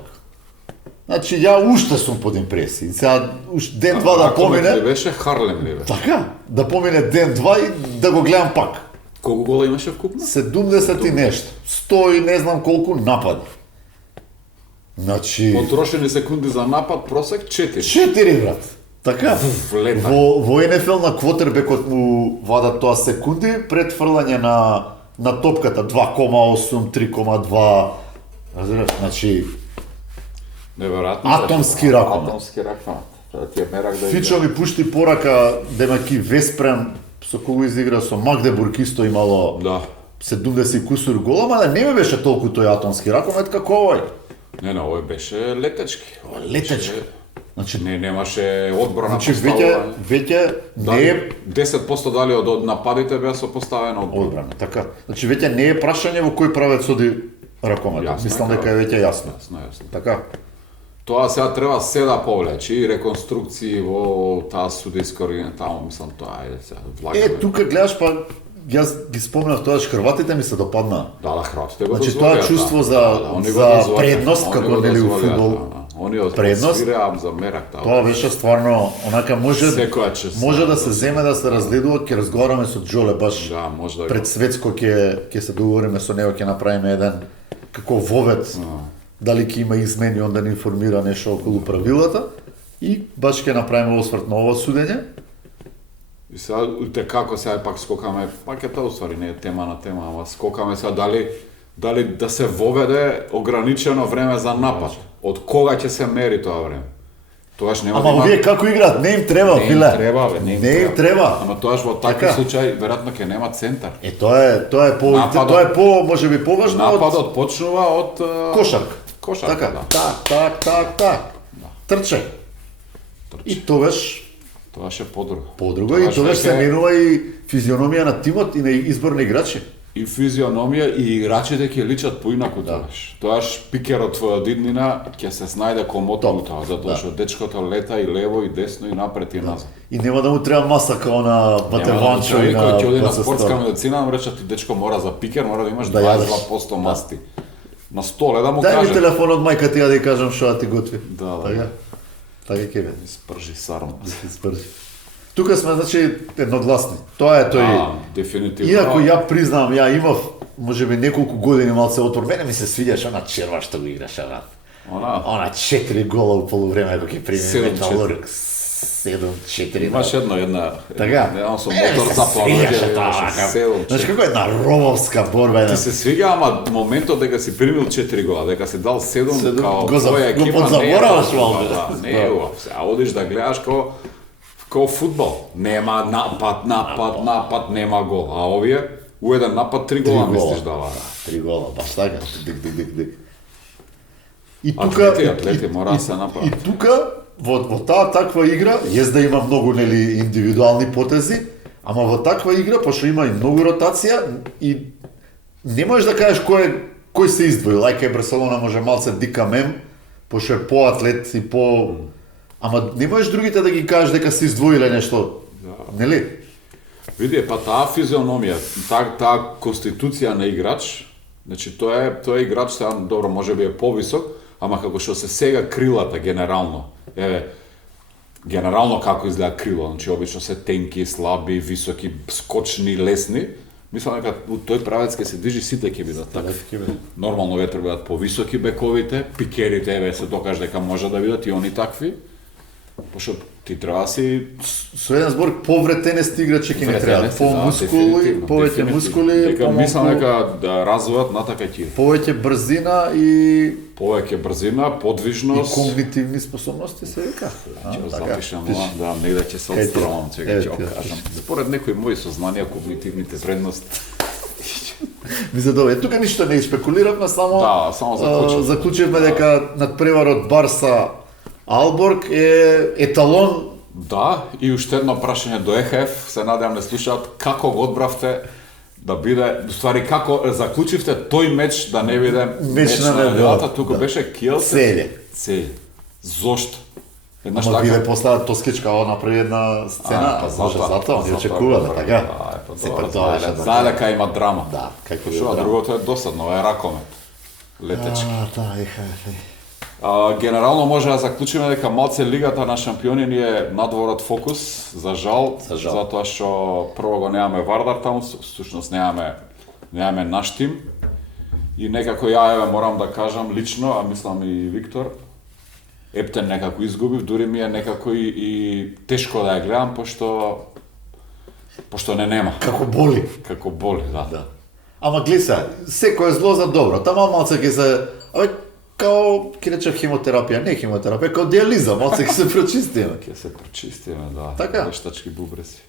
Значи, ја уште сум под импресии. Сега, ден-два да Ако ме помине, беше Харлем ли бе? така, да помине ден-два и да го гледам пак. Колку гола имаше вкупно? 70 и нешто. 100 и не знам колку напади. Значи, Потрошени секунди за напад, просек 4. 4 брат. Така. Влета. Во НФЛ на квотербекот му вадат тоа секунди пред фрлање на топката 2,8, 3,2. Разбираш, значи Неверојатно. Атомски ракомет. Атомски ракомет. Да ти е мерак да Фичо ми пушти порака демаки Веспрем со кого изигра со Магдебург исто имало Да. 70 и кусур гола, ама не ми беше толку тој атомски ракомет како овој. Не, овој беше летечки. Овој Летечки. беше- Значи, Немаше одбрана значи поставувана. веќе не е 10% дали од нападите беа сопоставено од одбрана, така. Значи веќе не е прашање во кој правец оди ракометот. Јасно, Мислам така. дека е веќе јасно. Ясно. Така. Тоа сега треба се да повлече и реконструкции во таа судијска органа таму, мислам тоа ајде сега влагаме. Тука гледаш па Јас ги спомнав тоа, Хрватите ми се допаднаа. Да, Хрватите го Значи дозволија, тоа чувство да. за Они го за дозволија, предност они како го нели у дозволија, фудбал. да. Они Предност. свираа за мерак таа. Тоа беше стварно онака Секоја чест. може да се земе да се разгледува, ќе разговараме со Джоле баш Да, може да пред светско ќе се договориме со него, ќе направиме еден како вовед. Дали ќе има измени, он да ни информира нешто околу правилата и баш ќе направиме осврт на ова судење. И сега, како сега пак скокаме, пак е тоа уствари не е тема на тема, ама скокаме сега дали да се воведе ограничено време за напад. Од кога ќе се мери тоа време? Тоаш нема Ама овие како играат, не им треба, не им филе. треба, бе, не им треба. Ама тоаш во такви Така. случаи веројатно ќе нема центар. Тоа е по Нападот- тоа е по можеби поважно од Нападот почнува од кошарка. Кошарка, Така, да. так. Трче. И тогаш Тоа е подруго. подруго и тогаш се менува и физиономија на тимот и на избор на играчи. И физиономија и играчите ќе личат поинаку тоаш. Тоаш пикерот твоја диднина ќе се снајде комотно у тоа, затоа што дечкото лета и лево и десно и напред и назад. И нема да му треба маса као на Батеванчо и на Кој ќе оди на ПЦ100. спортска медицина, му рече ти дечко мора за пикер, мора да имаш Да јадеш. 22% масти. На столе да му Дај ми каже. телефон од мајка ти ја да ја кажам што да ти готви. Да. Така. Така ќе биде. Спржи сарма. Да се спржи. Тука сме значи едногласни. Тоа е тој. Да, дефинитивно. Иако ја признавам, ја имав можеби неколку години малце отвор, мене ми се свиѓаше она черва што го играше, она 4 гола у полувреме кога ќе прими 7-4. Металург. 7-4. Имаш една Така. едно со Мене ми мотор се заплавање, свиѓаше имаше тоа. 7-4. Значи како една рововска борба. Ти се свиѓа, ама моментот дека си примил 4 гола, дека си дал 7 Седум, као го твоја екипа не е подзабораваш тоа, малку. да, не е ова. Сега одиш да гледаш као фудбал. Нема напад, нема гол. А овие у еден напад 3 гола мислиш дава. 3 гола, баш така. Дик. И Атлети мора да се направат. И тука во таа таква игра, јес да има многу нели индивидуални потези, ама во таква игра пошто има и многу ротација и не можеш да кажеш кој се издвои. Лајка Барселона може малце дика мем, пошто е поатлет и по ама не можеш другите да ги кажеш дека се издвоиле нешто. Нели? Види, па таа физиономија, таа конституција на играч, значи тоа е играч сега добро можеби е повисок, ама како што се сега крилата генерално. Еве генерално како изгледа крило, значи обично се тенки, слаби, високи, скочни, лесни. Мислам дека у тој правец ќе се движи сите ќе бидат такви. Нормално ве треба да бидат повисоки бековите, пикерите еве се докаже дека може да бидат и они такви. Пошто ти треба да си Со еден збор повретенести играчи ќе не треба, повеќе мускули, дека мислам дека да развојат натака ќе. повеќе брзина и Повеќе брзина, подвижност. когнитивни способности се вика. Ќе го запишам, да, негде ќе се отстравам, ќе го кажам. Според некои мои сознанија, когнитивните вредности. Мисле добре, тука ништо не спекулиравме, само само заклучивме дека надпреварот Барса Алборг е еталон. Да, и уште едно прашање до ЕХФ, се надевам не слушаат, како го одбравте да биде, уствари како заклучивте тој меч да не биде Меч на неделата, тука беше Целе. Целе. Зошто? Еднаш Ама биде така. после Тоскичка ова направи една сцена, затоа не очекува да така. Сепак тоа беше Знае дека има драма. Да, како Што, другото е досадно, ова е ракомет. Летечки. Да, Генерално може да заклучиме дека малце Лигата на шампиони ни е надворот фокус, за жал, затоа што прво го немаме Вардар таму, всушност немаме наш тим. И некако ја морам да кажам лично, а мислам и Виктор, Ептен некако изгубив, дури ми е некако и тешко да ја гледам, пошто не нема. Како боли. Како боли, да. Ама гледа се, секој е зло за добро. Тама малце ќе се, као ќе речев хемотерапија, не хемотерапија, као диализа, малце ќе се прочистиме. Ќе се прочистиме, да. Така. Вештачки бубрези.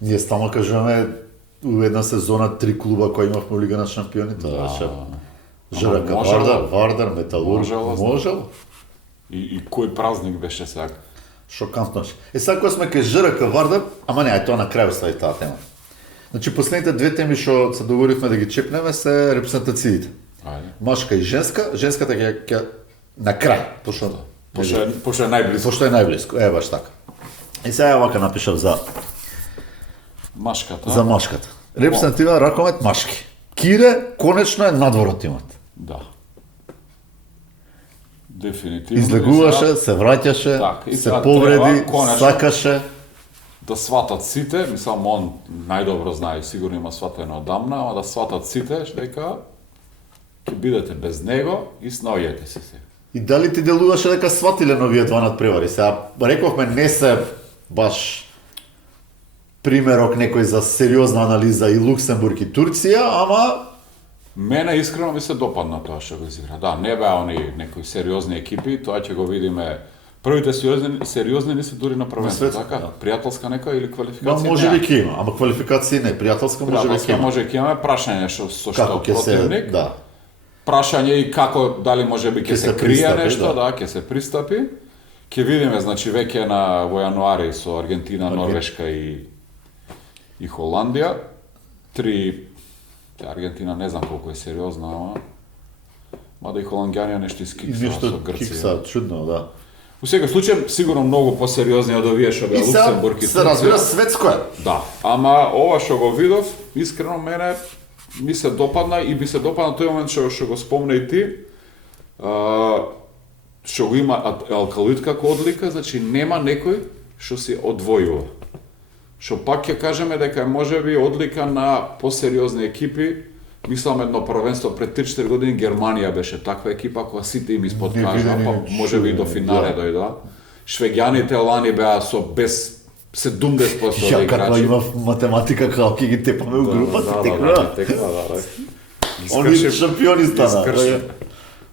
Ние стално кажуваме у една сезона 3 клуба кои имавме у Лига на шампионите, тоа беше ЖРК Вардар, Металург, можело. И кој празник беше сега? Шокантно. Сега кога сме кај ЖРК Вардар, ама не, тоа на крај остави таа тема. Значи последните две теми што се договоривме да ги чепнеме се репрезентациите. Машка и женска, женската ќе на крај, пошто е најблиско. Пошто е најблиско, баш така. И сега ја вака напишав за машката. За машката. Репрезентативен ракомет машки. Кире конечно е надвор од тимот. Да. Дефинитивно. Излегуваше, се враќаше, Так, и се сега повреди, треба, конечно, сакаше. да сватат сите, мислам он најдобро знае, сигурно има сватено одамна, ама да сватат сите дека ќе бидете без него и снаоѓете се. И дали ти делуваше дека сватиле на овие 2 надпревари? Сега рековме не се баш примерок некој за сериозна анализа и Луксембург и Турција, ама Мене искрено ми се допадна тоа што го изигра. Да, не беа они некои сериозни екипи, тоа ќе го видиме. Првите сериозни не се дури на првенство, светско, така? да. Пријателска нека или Ма квалификација? може би ќе има, ама квалификација не, пријателска може би ќе Пријателска има. може ќе имаме прашање со Како што ќе се, противник. да. Прашање и како дали може би ќе се крие пристапи, нешто, да. да, ќе се пристапи. Ќе видиме, значи веќе во јануари со Аргентина, Норвешка и Холандија. Аргентина не знам колку е сериозна, ама мада и холанѓанија нешто И искиксаа нешто со Грција. кикса, чудно, да. Во секој случај сигурно многу посериозни од овие што беа И сега Луксембург и се разбира светско е. Да, ама ова што го видов, искрено мене ми се допадна и би се допадна тој момент што го спомна и ти, што го има алкалоид како одлика, значи нема некој што се одвојува. Што пак ќе кажеме дека е можеби одлика на посериозни екипи. Мислам едно првенство пред 3-4 години Германија беше таква екипа која сите им исподкажа, па можеби и до финале дојдоа. Швеѓаните лани беа со без 70% Ја од каква играчи. има математика како ќе ги тепаме у групата, текна. Они шампиони стана. Искрши.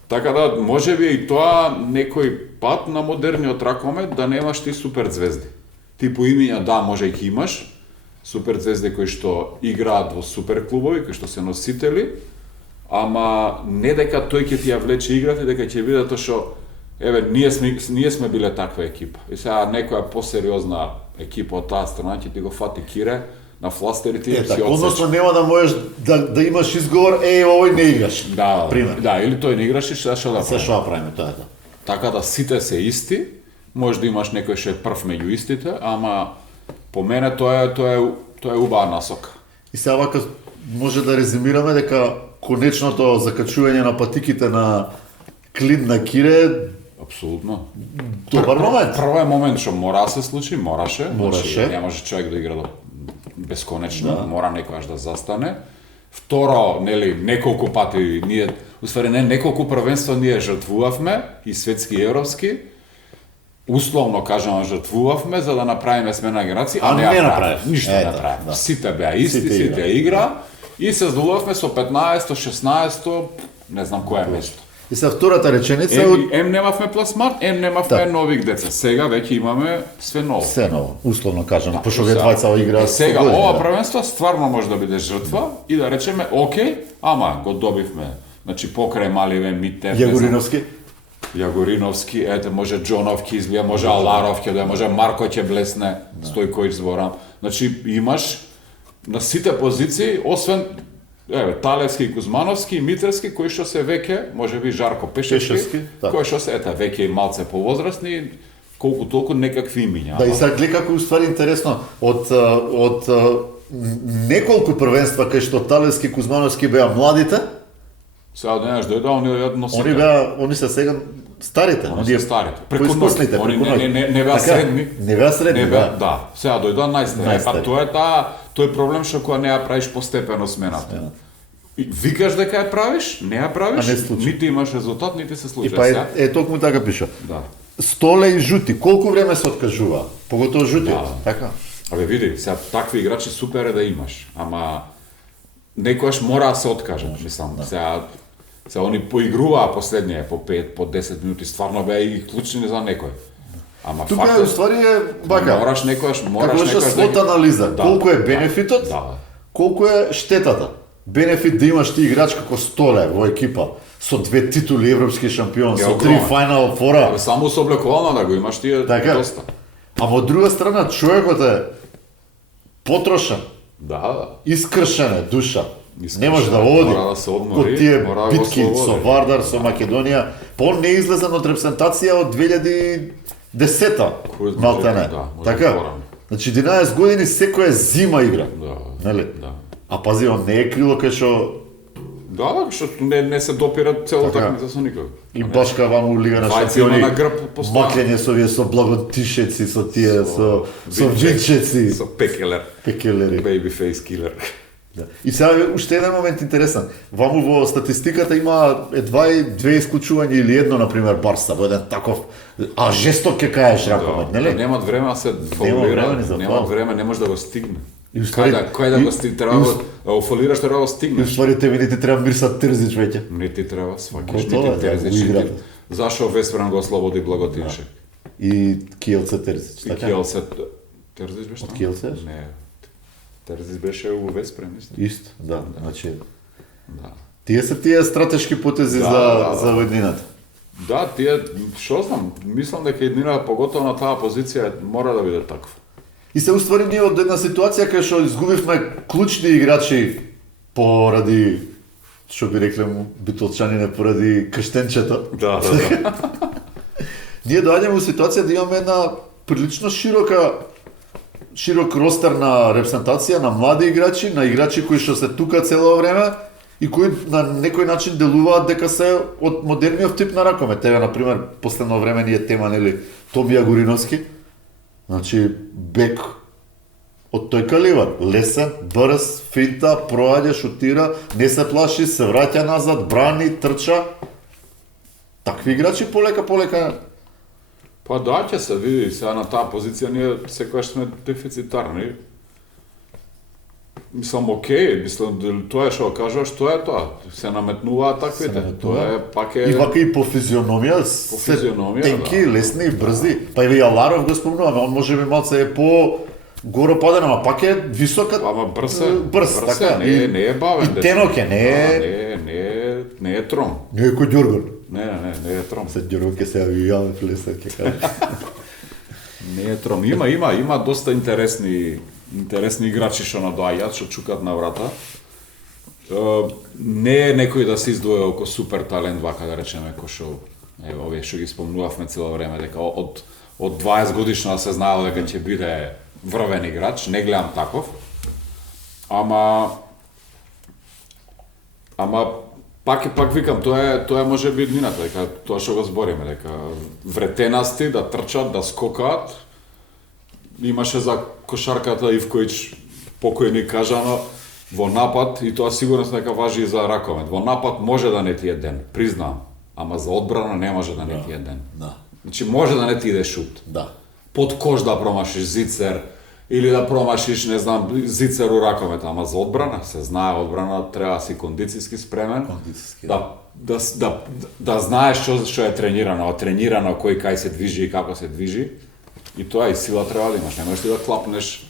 Така да, можеби и тоа некој пат на модерниот ракомет да немаш ти супер звезди. Типу имиња, да, може и ќе имаш супер звезди кои што играат во супер клубови, кои што се носители, ама не дека тој ќе ти ја влече играта, дека ќе биде тоа што еве ние сме биле таква екипа. И сега некоја посериозна екипа од таа страна ќе ти го фати кире на фластерите и си Така, одсече. односно нема да можеш да имаш изговор, овој не играш. Да, пример. да, или тој не играш и што да Се прави. што да правиме, тоа е тоа. Така да сите се исти, може да имаш некој што е прв меѓу истите, ама по мене тоа е убава насока. И сега вака може да резимираме дека конечното закачување на патиките на Клин на Кире Апсолутно. добар момент. Првиот момент што мора да се случи, мораше. Мораше. Значи, не може човек да игра до бесконечно, мора некојаш да застане. Второ, нели, неколку пати ние, уствари не неколку првенства ние жртвувавме и светски и европски. Условно кажано жртвувавме за да направиме смена генерација, А не ја направивме. Ништо не направивме. да. Сите беа исти, Сите сите игра и се здобувавме со 15-то, 16-то, не знам кое место. И сега втората реченица од Ем немавме пласман, немавме Да. нови деца. Сега веќе имаме све ново. се ново, условно кажано, пошто овие Сега- двајца играат. Сега со години, ова да. првенство стварно може да биде жртва и да речеме окей, ама го добивме. Значи покрај Маливе, Митер, Јагориновски. Јагориновски, ете може Џонов ќе излија, може Аларов ќе да, може Марко ќе блесне, Стојковиќ зборам. Значи имаш на сите позиции, освен Талевски и Кузмановски и Митерски, кои што се веќе, можеби Жарко Пешевски, Пешевски, да. кои што се веќе и малце повозрасни, колку толку некакви имиња. Да, и ама- сега гледа како уствари интересно, од неколку првенства кај што Талевски, Кузмановски беа младите, Сега денеш дојде, они они се сега старите, Они се старите. поискусните, Они преку ноќ. не беа Така, средни. Не беа средни, да. Да. Сега дојдоа најстари. Најстари. Па тоа е тој проблем што кога не ја правиш постепено смената. И викаш дека ја правиш, не ја правиш, А не случи. нити имаш резултат, нити се случи. И па Сега- токму така пиша. Да. Столе и Жути, колку време се откажува? Поготово Жути, Да. така. Абе види, сега такви играчи супер е да имаш, ама некојаш мора да се откажат, мислам. Сега они поигруваа последние по 5, по 10 минути, стварно беа и клучни за некој. Ама Тука фактот, уствари е бака. мораш некојаш Како беше слот анализа, Да. колку е бенефитот, Да. колку е штетата. Бенефит да имаш ти играч како Столе во екипа, со 2 титули европски шампион, со 3 огромен. фајнал фора. Абе, само со облековано да го имаш ти е Така. доста. Ама од друга страна, човекот е потрошен, Да, искршен е душа. Искршен, Не може да води. мора да се одмори, Од тие мора да го битки ослободи. со Вардар, со Македонија, по не излезен од репрезентација од 2010-та, Кој знае, малтене. да, може Така. порано. Значи 11 години секоја зима игра. да. Нели? Да. А пази, он не е крило кај што Да, што не се допират цела Така. такмица со никој. и башка ваму Лига на Двајца има шампиони. на грб постојано. Маклење со овие со благотишеци, со тие, со винчеци, Со пекелер. пекелери. Baby face killer. Да. И сега уште еден момент интересен. Ваму во статистиката има едва и две исклучувања или едно, например, Барса, во еден таков, а жесток ќе кажеш ракомет, нели? Немат време да се време фаулира, ни за немат фаул. време, не може да го стигне. И уствари- Кај да го стигне, треба да го фолираш, треба да го И стигнеш. уствари тебе не ти треба Мирсат Терзич веќе. Не ти треба, свакиш, Готово не е, ти да, Терзич, го не игра. ти... Зашо Весперан го ослободи Благотиншек? И Киелце Терзич, И така? Киелсе... Терзич беше Од таму? Киелсе? Не. Терзич беше у Весперан, мислам. Исто, да, значи Да. тие се тие стратешки потези Да, за да. за веднината. Да, тие, што знам, мислам дека еднина, поготово на таа позиција, мора да биде таква. И се уствари ние од една ситуација кај што изгубивме клучни играчи поради, што би рекле битолчанине, поради крштенчето. Да. Ние доаѓаме во ситуација да имаме една прилично широк ростер на репрезентација, на млади играчи, на играчи кои што се тука цело време и кои на некој начин делуваат дека се од модерниот тип на ракомет. Еве, например, последно време ни е тема, нели, Томија Гориновски. Значи, бек од тој калибар, лесен, брз, финта, проаѓа, шутира, не се плаши, се враќа назад, брани, трча. Такви играчи полека Па да, ќе се види, сега на таа позиција ние секогаш сме дефицитарни. Мислам, окей, мислам, тоа е што кажуваш, тоа е тоа. Се наметнуваат таквите. Тоа е, пак е... И вака и по физиономија, се физиономија, тенки, да. лесни и брзи. Па и Аларов го спомнуваме, он може би малце е по горопаден, ама пак е висока. Ама брз е, брз, така. не е бавен. И тенок е, не е... Не е тром. Не е кој Ѓоргон. Не е тром. Се Ѓоргон ќе се јави јавен в леса, ќе каже. Не е тром. Има доста интересни играчи што надоаѓаат, што чукат на врата. Не е некој да се издвои око супер талент, вака да речеме, кој што ево овие што ги спомнувавме цело време, дека од 20 годишна се знаело дека ќе биде врвен играч, не гледам таков. Ама пак викам, тоа е можеби иднината, дека тоа што го збориме, дека вретенасти да трчат, да скокаат. Имаше за кошарката Ивковиќ покојни кажано во напад, и тоа сигурно дека важи и за ракомет. Во напад може да не ти е ден, признавам, ама за одбрана не може да не ти е ден. Да. Значи може да не ти иде шут. Да. Под кош да промашиш зицер, или да промашиш, не знам, зицер у ракомет, ама за одбрана, се знае, одбрана треба да си кондицијски спремен, Кондицијски, да знаеш што е тренирано, кој кај се движи и како се движи, и тоа и сила треба да имаш, не можеш ти да клапнеш,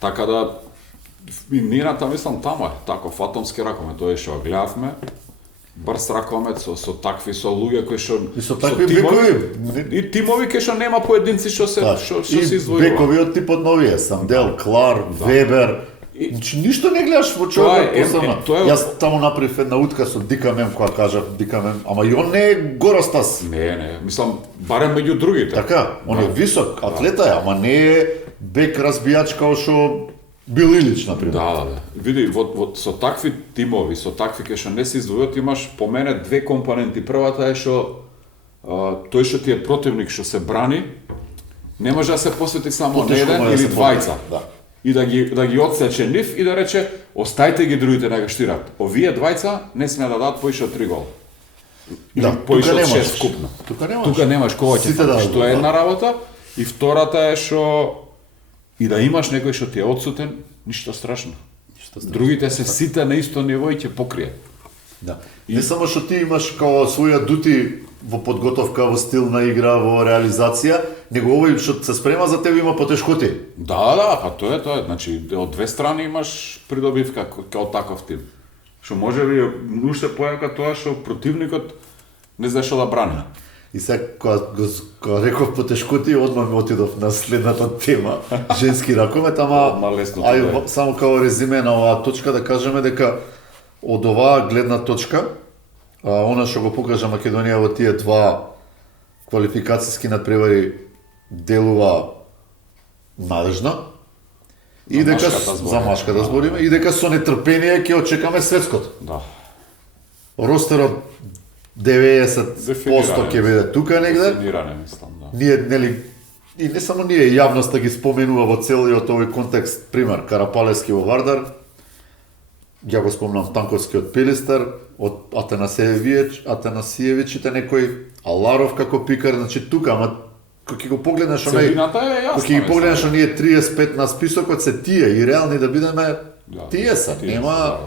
така да, и нината, мислам, тамо е, таков атомски ракомет, тоа е што гледавме, брз ракомет со луѓе кои што И со такви бекови. и тимови кои што нема поединци што се И извојуваат. бекови од типот новие, Сандел, Клар, Вебер. Значи ништо не гледаш во човекот посебно. Јас таму направив една утка со Дикамем, која кажав Дикамем, ама и он не е Горостас. Не, мислам, барем меѓу другите. Така, он е висок, атлета е, ама не е бек разбијач као што Бил Илич, например. Да. Види, со такви тимови, со такви кои што не се издвојат, имаш по мене две компоненти. Првата е што тој што ти е противник што се брани, не може да се посвети само на еден или двајца. Да. И да ги отсече нив и да рече, остајте ги другите да ги штират. Овие двајца не сме да дадат поише од 3 гола. Да, поише тука од немаш. 6 скупно. Тука немаш кога ќе Сите фатиш. да, Тоа е да. една работа. И втората е што и да имаш некој што ти е одсутен, ништо страшно. Другите се сите на исто ниво и ќе покрие. Да. Не само што ти имаш као своја дути во подготовка, во стил на игра, во реализација, него овој што се спрема за тебе има потешкоти. Да, па тоа е. Значи, од две страни имаш придобивка као таков тим. Што може би уште појака тоа што противникот не знае што да брани. И сега, кога реков потешкоти, одмah ме отидов на следната тема, женски ракомет, ама Одмah лесно ај, тоа е. само као резиме на оваа точка да кажеме дека од оваа гледна точка, она што го покажа Македонија во тие два квалификацијски надпревари делува надежно. И дека машката збориме. за машката збориме и дека со нетрпение ќе очекаме светското. Да. Ростерот 90% ќе биде тука негде. Дефиниране, мислам, да. Ние, нели, и не само ние, јавноста ги споменува во целиот овој контекст, пример, Карапалевски во Вардар, ја го спомнам Танковски од Пилистер, од Атанасиевичите некој, Аларов како пикар, значи тука, ама кога ќе го погледнеш Целината е јасна. кога ќе ги погледнеш оние 35 на списокот се тие и реални да бидеме Да, тие се, тие нема се, да.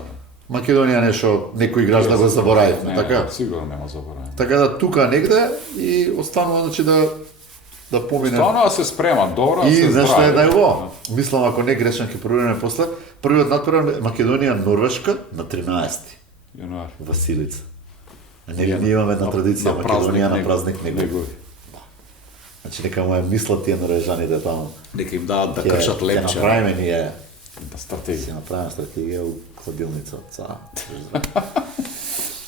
Македонија нешто некој играч да го заборавивме, Не, така? Сигурно нема забораваме. Така да тука негде и останува значи да помине. Станува се спрема, добро, И се знаеш што е здрави. најво? Мислам ако не грешам ќе провериме после. Првиот натпревар Македонија Норвешка на 13 Јануари. Василица. А ние имаме една традиција на празник Македонија на него- празник негови. негови. Значи нека му е мислат тие норвежаните таму. Дека им дадат да Ќе- кршат ќе лепче. направиме ние Да стратегија. ќе направиме стратегија у хладилница.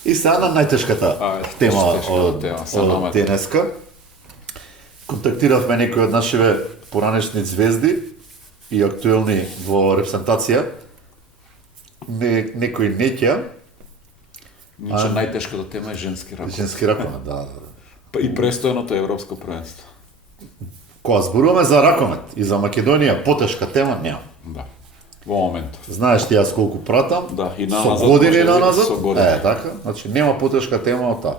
И сега на најтешката Ајде, тема тешката тема, са од намете. денеска. Контактиравме некои од нашиве поранешни звезди и актуелни во репрезентација. Некои неќа, Иначе најтешката тема е женски рак. женски ракомет, да. Па и престојното европско првенство. Кога зборуваме за ракомет и за Македонија, потешка тема нема. Да. Во моментов. Знаеш ти јас колку пратам, Да, и со наназад години може да наназад, со години. така, значи нема потешка тема од таа.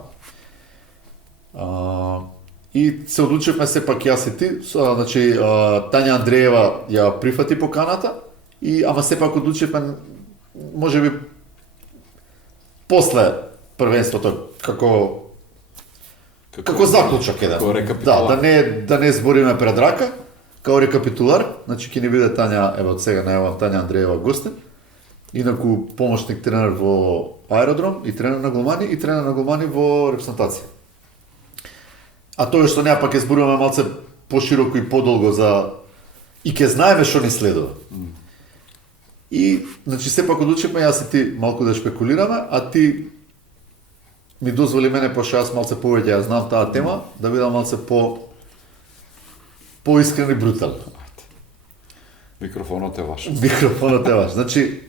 И се одлучивме сепак јас и ти, значи Тања Андреева ја прифати поканата, ама сепак одлучивме, можеби после првенството како заклучок еден. Како рекапитулар. Да не збориме пред рака, као рекапитулар, значи ќе ни биде Тања, ево од сега најавам Тања Андреева гостин, инаку помошник тренер во аеродром и тренер на голмани и тренер на голмани во репрезентација. А тоа што неа пак ќе зборуваме малце пошироко и подолго за и ќе знаеме што ни следува. И значи сепак одлучивме јас и ти малку да шпекулираме, а ти ми дозволи мене пошто јас малце повеќе ја знам таа тема, да бидам малце поискрен и брутален. Микрофонот е ваш. Микрофонот е ваш. Значи,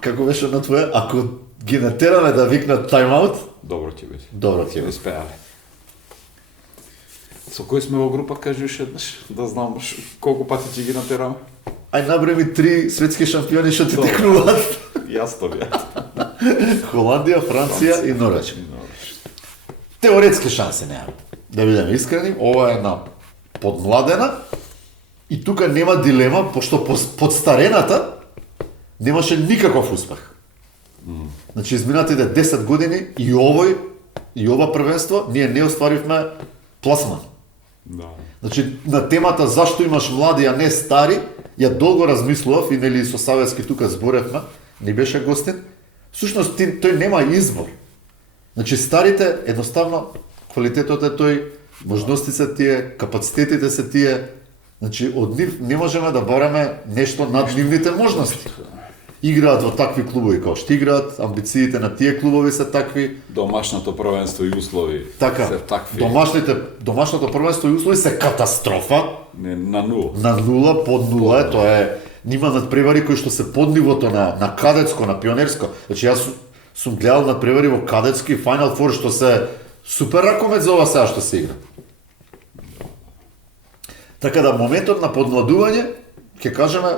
како беше на твое, ако ги натераме да викнат тайм-аут, Добро ќе биде. добро ќе Ќе биде. успеале. Со кој сме во група, кажи уште еднаш, да знам колку пати ќе ги натераме. Ај наброј ми 3 светски шампиони што ти Добро. текнуваат. Јас то бија. Холандија, Франција и Норвешка. Теоретски шанси нема. Да бидеме искрени, ова е една подмладена и тука нема дилема, пошто под старената немаше никаков успех. Значи изминатите 10 години и ова првенство ние не остваривме пласман. Да. Значи на темата зашто имаш млади а не стари, ја долго размислував и нели со Савески тука зборевме, не беше гостин. Всушност тој нема избор. Значи старите едноставно квалитетот е тој, можностите се тие, капацитетите се тие. Значи од нив не можеме да бараме нешто над нивните можности. Играат во такви клубови како што играат, амбициите на тие клубови се такви. Домашното првенство и услови Така, се такви. домашното првенство и услови се катастрофа. Не, на нула. На нула, под нула е, тоа е, нима надпревари кои што се под нивото на кадетско, на пионерско. Значи јас сум гледал надпревари во кадетски и Final Four што се супер ракомет за ова сега што се игра. Така да моментот на подмладување, ќе кажеме,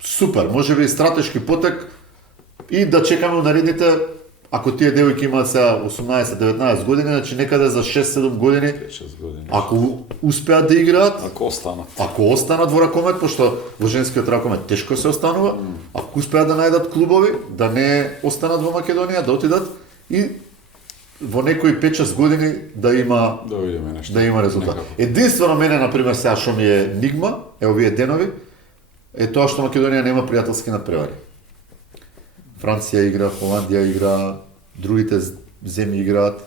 супер, може би стратешки потек и да чекаме у наредните, ако тие девојки имаат сега 18-19 години, значи некаде за 6-7 години, 5-6 години. ако успеат да играат, Ако останат. ако останат во ракомет, пошто во женскиот ракомет тешко се останува, ако успеат да најдат клубови, да не останат во Македонија, да отидат и во некои 5-6 години да има Да видиме нешто. да има резултат. Некако. Единствено мене например сега што ми е нигма, е овие денови, е тоа што Македонија нема пријателски надпревари. Франција игра, Холандија игра, другите земји играат.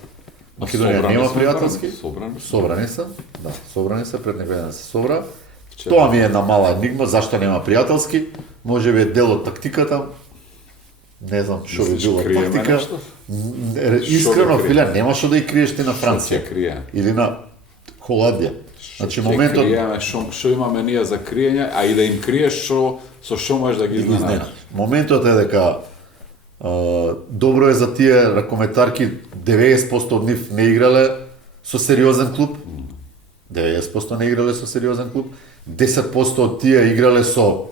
Македонија Собрани нема сме, пријателски. собрани. Собрани се, да, собрани се, пред некој ден се собра. Вчера. Тоа ми е една мала енигма, зашто нема пријателски. Може би е дел од тактиката. Не знам што би Мислиш, било криеме тактика. нешто? Искрено, крие? Филе, нема што да ја криеш ти на Што ќе Франција. крие? Или на Холандија. Значи Ќе моментот криеме што имаме ние за криење, а и да им криеш со што можеш да ги изненадиш. Моментот е дека добро е за тие ракометарки, 90% од нив не играле со сериозен клуб. 90% не играле со сериозен клуб. 10% од тие играле со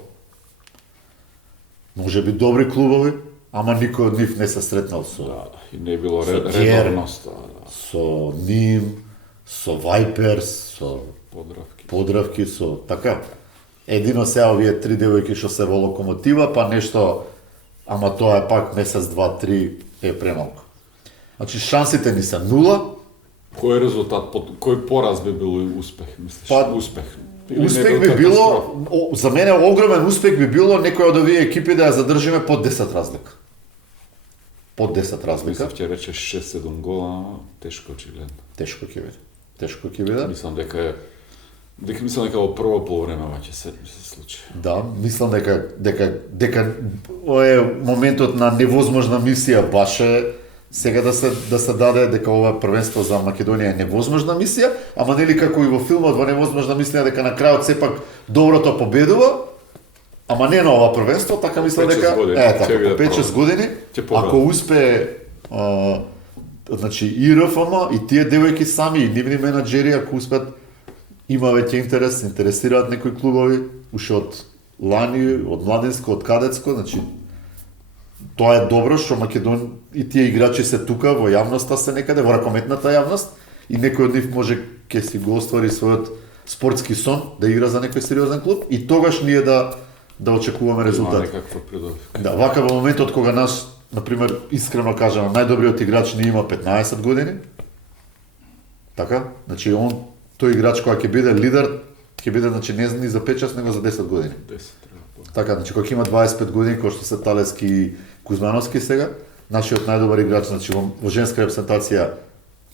можеби добри клубови, ама никој од нив не се сретнал со Да, и не било Гер, редовност, со Ним, со Вајперс, со подравки. Подравки, со така. Едино сега овие три девојки што се во Локомотива, па нешто, ама тоа е пак месец, два, три е премалку. Значи шансите ни се нула. Кој резултат, кој пораз би бил успех, мислиш? Па, успех. Или Успех не би катастрофа? било, за мене огромен успех би било некој од овие екипи да ја задржиме под 10 разлика. Под 10 разлика. Мислев ќе речеш 6-7 гола, ама тешко очигледно. Тешко ќе биде. Тешко ќе биде. Мислам дека во прво полувреме ќе се случи. Да, мислам дека ова е моментот на невозможна мисија баш е сега да се даде дека ова првенство за Македонија е невозможна мисија, ама нели како и во филмот во невозможна мисија дека на крајот сепак доброто победува, ама не на ова првенство, така мислам 5-6 дека години, така, ќе биде по 5-6 години, Ќе победи. ако успее значи и РФМ и тие девојки сами и нивни менаџери ако успеат има веќе интерес, интересираат некои клубови, уште од лани, од младинско, од кадетско, значи тоа е добро што и тие играчи се тука во јавноста се некаде, во ракометната јавност и некој од нив може ќе си го оствари својот спортски сон да игра за некој сериозен клуб и тогаш ние да очекуваме резултат. Има некаква придобивка. Да, вака во моментот кога наш, например, искрено кажам, најдобриот играч не има 15 години. Така? Значи тој играч кога ќе биде лидер, ќе биде значи не ни за 5 час, него за 10 години. 10 треба. Така, значи кога ќе има 25 години, кој што се Талески и Кузмановски сега, нашиот најдобар играч, значи во женска репрезентација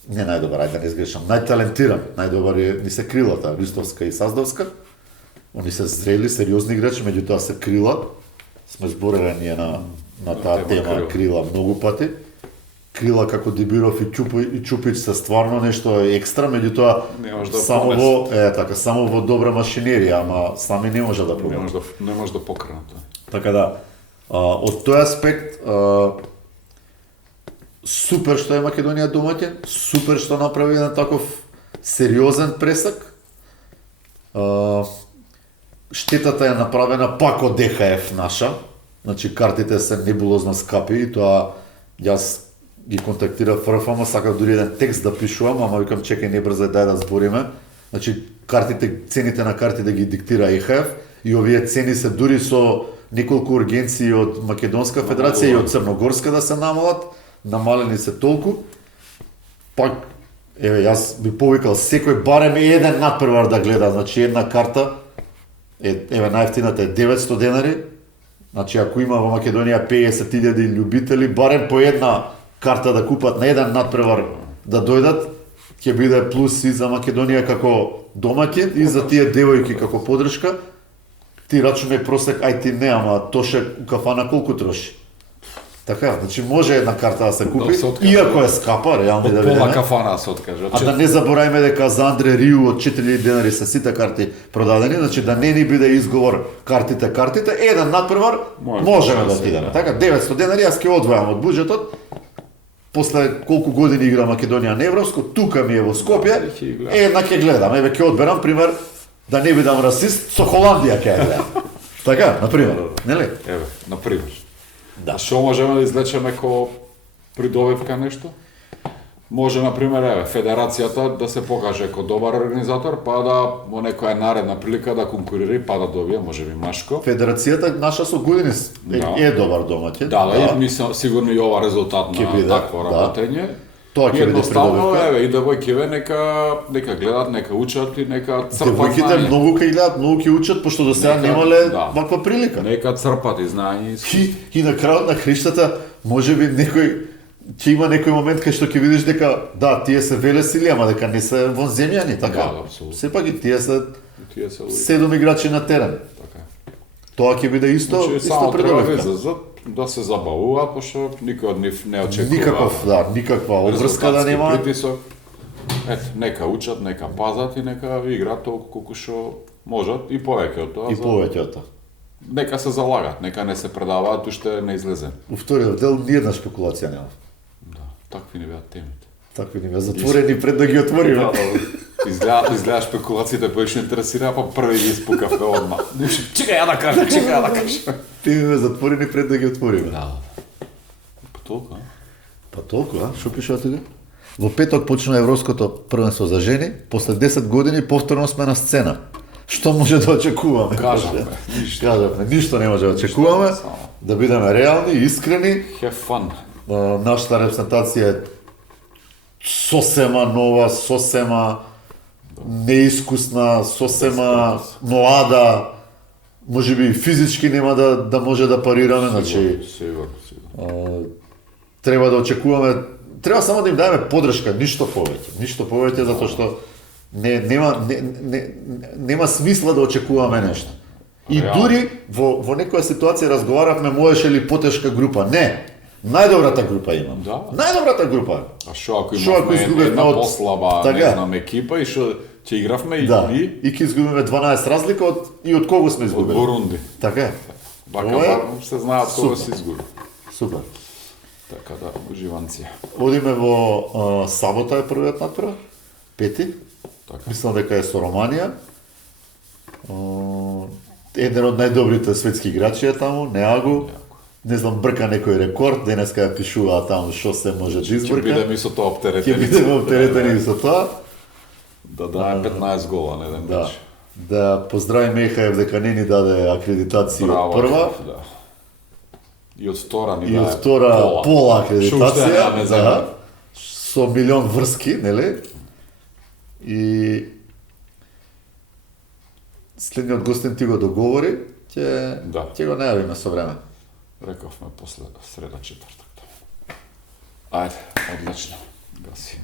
не најдобар, ајде да не сгрешам, најталентиран, најдобар е ни се крилата, Ристовска и Саздовска. Они се зрели, сериозни играчи, меѓутоа се крила. Сме збореле ние на таа тема крила многу пати. Крила како Дибиров и Чупич се стварно нешто екстра, меѓутоа само во добра машинерија, ама сами не може да пробува. Не може да покрена тоа. Така да, од тој аспект супер што е Македонија домаќин, супер што направи еден таков сериозен пресак. Штетата е направена пак од ДХФ наша, значи картите се небулозно скапи и тоа јас ги контактирав ФРФ, сакав дури еден текст да пишувам, ама викам чекај не брзај дај да збориме. Значи цените на карти да ги диктира ЕХФ и овие цени се дури со неколку ургенции од Македонска федерација и од Црногорска да се намалат, намалени се толку. Пак еве јас би повикал секој барем еден надпревар да гледа, значи една карта еве најефтината е 900 денари. Значи ако има во Македонија 50.000 љубители, барем по една карта да купат на еден надпревар да дојдат, ќе биде плюс и за Македонија како домаќин и за тие девојки како поддршка. Ти рачунај просек, ај ти не, ама Тоше у кафана колку троши? Така, значи може една карта да се купи, иако е скапа, реално да видиме. Пола кафана се откаже. А да не заборајме дека за Андре Риу од 4.000 денари се сите карти продадени, значи да не ни биде изговор картите, еден надпревар можеме да отидеме. Така, 900 денари јас ќе одвојам од буџетот. После колку години игра Македонија на европско, тука ми е во Скопје, една ќе гледам, еве ќе одберам пример да не бидам расист, со Холандија ќе гледам. Така, на пример, нели? Еве, на пример. Да. Што можеме да извлечеме ко придобивка нешто? Може, например, еве, федерацијата да се покаже како добар организатор, па да во некоја наредна прилика да конкурира, па да добие, можеби Машко. Федерацијата наша со години е добар домаќин. Да, и мислам сигурно и ова резултат на такво работење. Тоа ќе биде придобивка. Еве, и девојките нека гледат, нека учат и нека црпат знаење. Девојките многу ќе гледат, многу ќе учат, пошто до сега немале ваква прилика. Нека црпат и знаење. И на крајот на хриштата, можеби ќе има некој момент кај што ќе видиш дека да, тие се велесили, ама дека не се вонземјани, така. Да, апсолутно. Сепак и тие се 7 играчи на терен. Така. Тоа ќе биде исто придобивка. Да се забавуваат, пошто никој од нив не очекува. Никаква обврска да нема. Притисок. Ето, нека учат, нека пазат и нека играат толку колку што можат и повеќе од тоа. И повеќе од тоа. Нека се залагат, нека не се предаваат уште не излезен. У вториот дел ниедна шпекулација нема. Да, такви не беа темите. Такви ни беа затворени пред да ги отвориме. Изгледа шпекулациите повеќе интересира, па први ги испукавме одма. Чекај ја да кажам. Ти ми бе затворени пред да ги отвориме. Да. Па толку, а? Па толку, а? Шо пишува тука? Во петок почна Европското првенство за жени, после 10 години повторно сме на сцена. Што може да очекуваме? Кажавме, ништо. Кажавме, ништо не може да очекуваме. Да бидеме реални и искрени. Have fun. Нашата репрезентација е сосема нова, сосема неискусна, сосема млада. Може би физички нема да може да парираме, значи Сигурно. треба да очекуваме, треба само да им даеме подршка, ништо повеќе затоа што нема смисла да очекуваме нешто. И Реално. дури во некоја ситуација разговаравме можеше ли потешка група. Не. Најдобрата група имам. Да. Најдобрата група. А шо ако Шо ако имавме изгубевме една од- послаба, Така. не знам, екипа и што ќе игравме и Да. и И ќе изгубиме 12 разлика од кого сме од изгубили. Бурунди. Така е. Бака Ова е бар се знаат кога супер. се изгуби. Супер. Така да, уживанција. Одиме во сабота е првиот натпрев. Пети. Така. Мислам дека е со Романија. Еден од најдобрите светски играчи е таму, Неаго. Не знам, брка некој рекорд, денеска ја пишуваа таму што се може да Ќе избрка. бидеме и со тоа Ќе оптеретени. бидеме оптеретени со тоа. Да дае 15 гола на еден Да. мач. Да поздравиме Мехаев дека не ни даде акредитација од прва. Да. И од втора ни И од дае втора пола Што уште акредитација, немаме за да, со милион врски, нели? И следниот гостин ти го договори, Да. ќе го најавиме со време. Рековме после среда четвртак. Ајде, одлично. Гаси.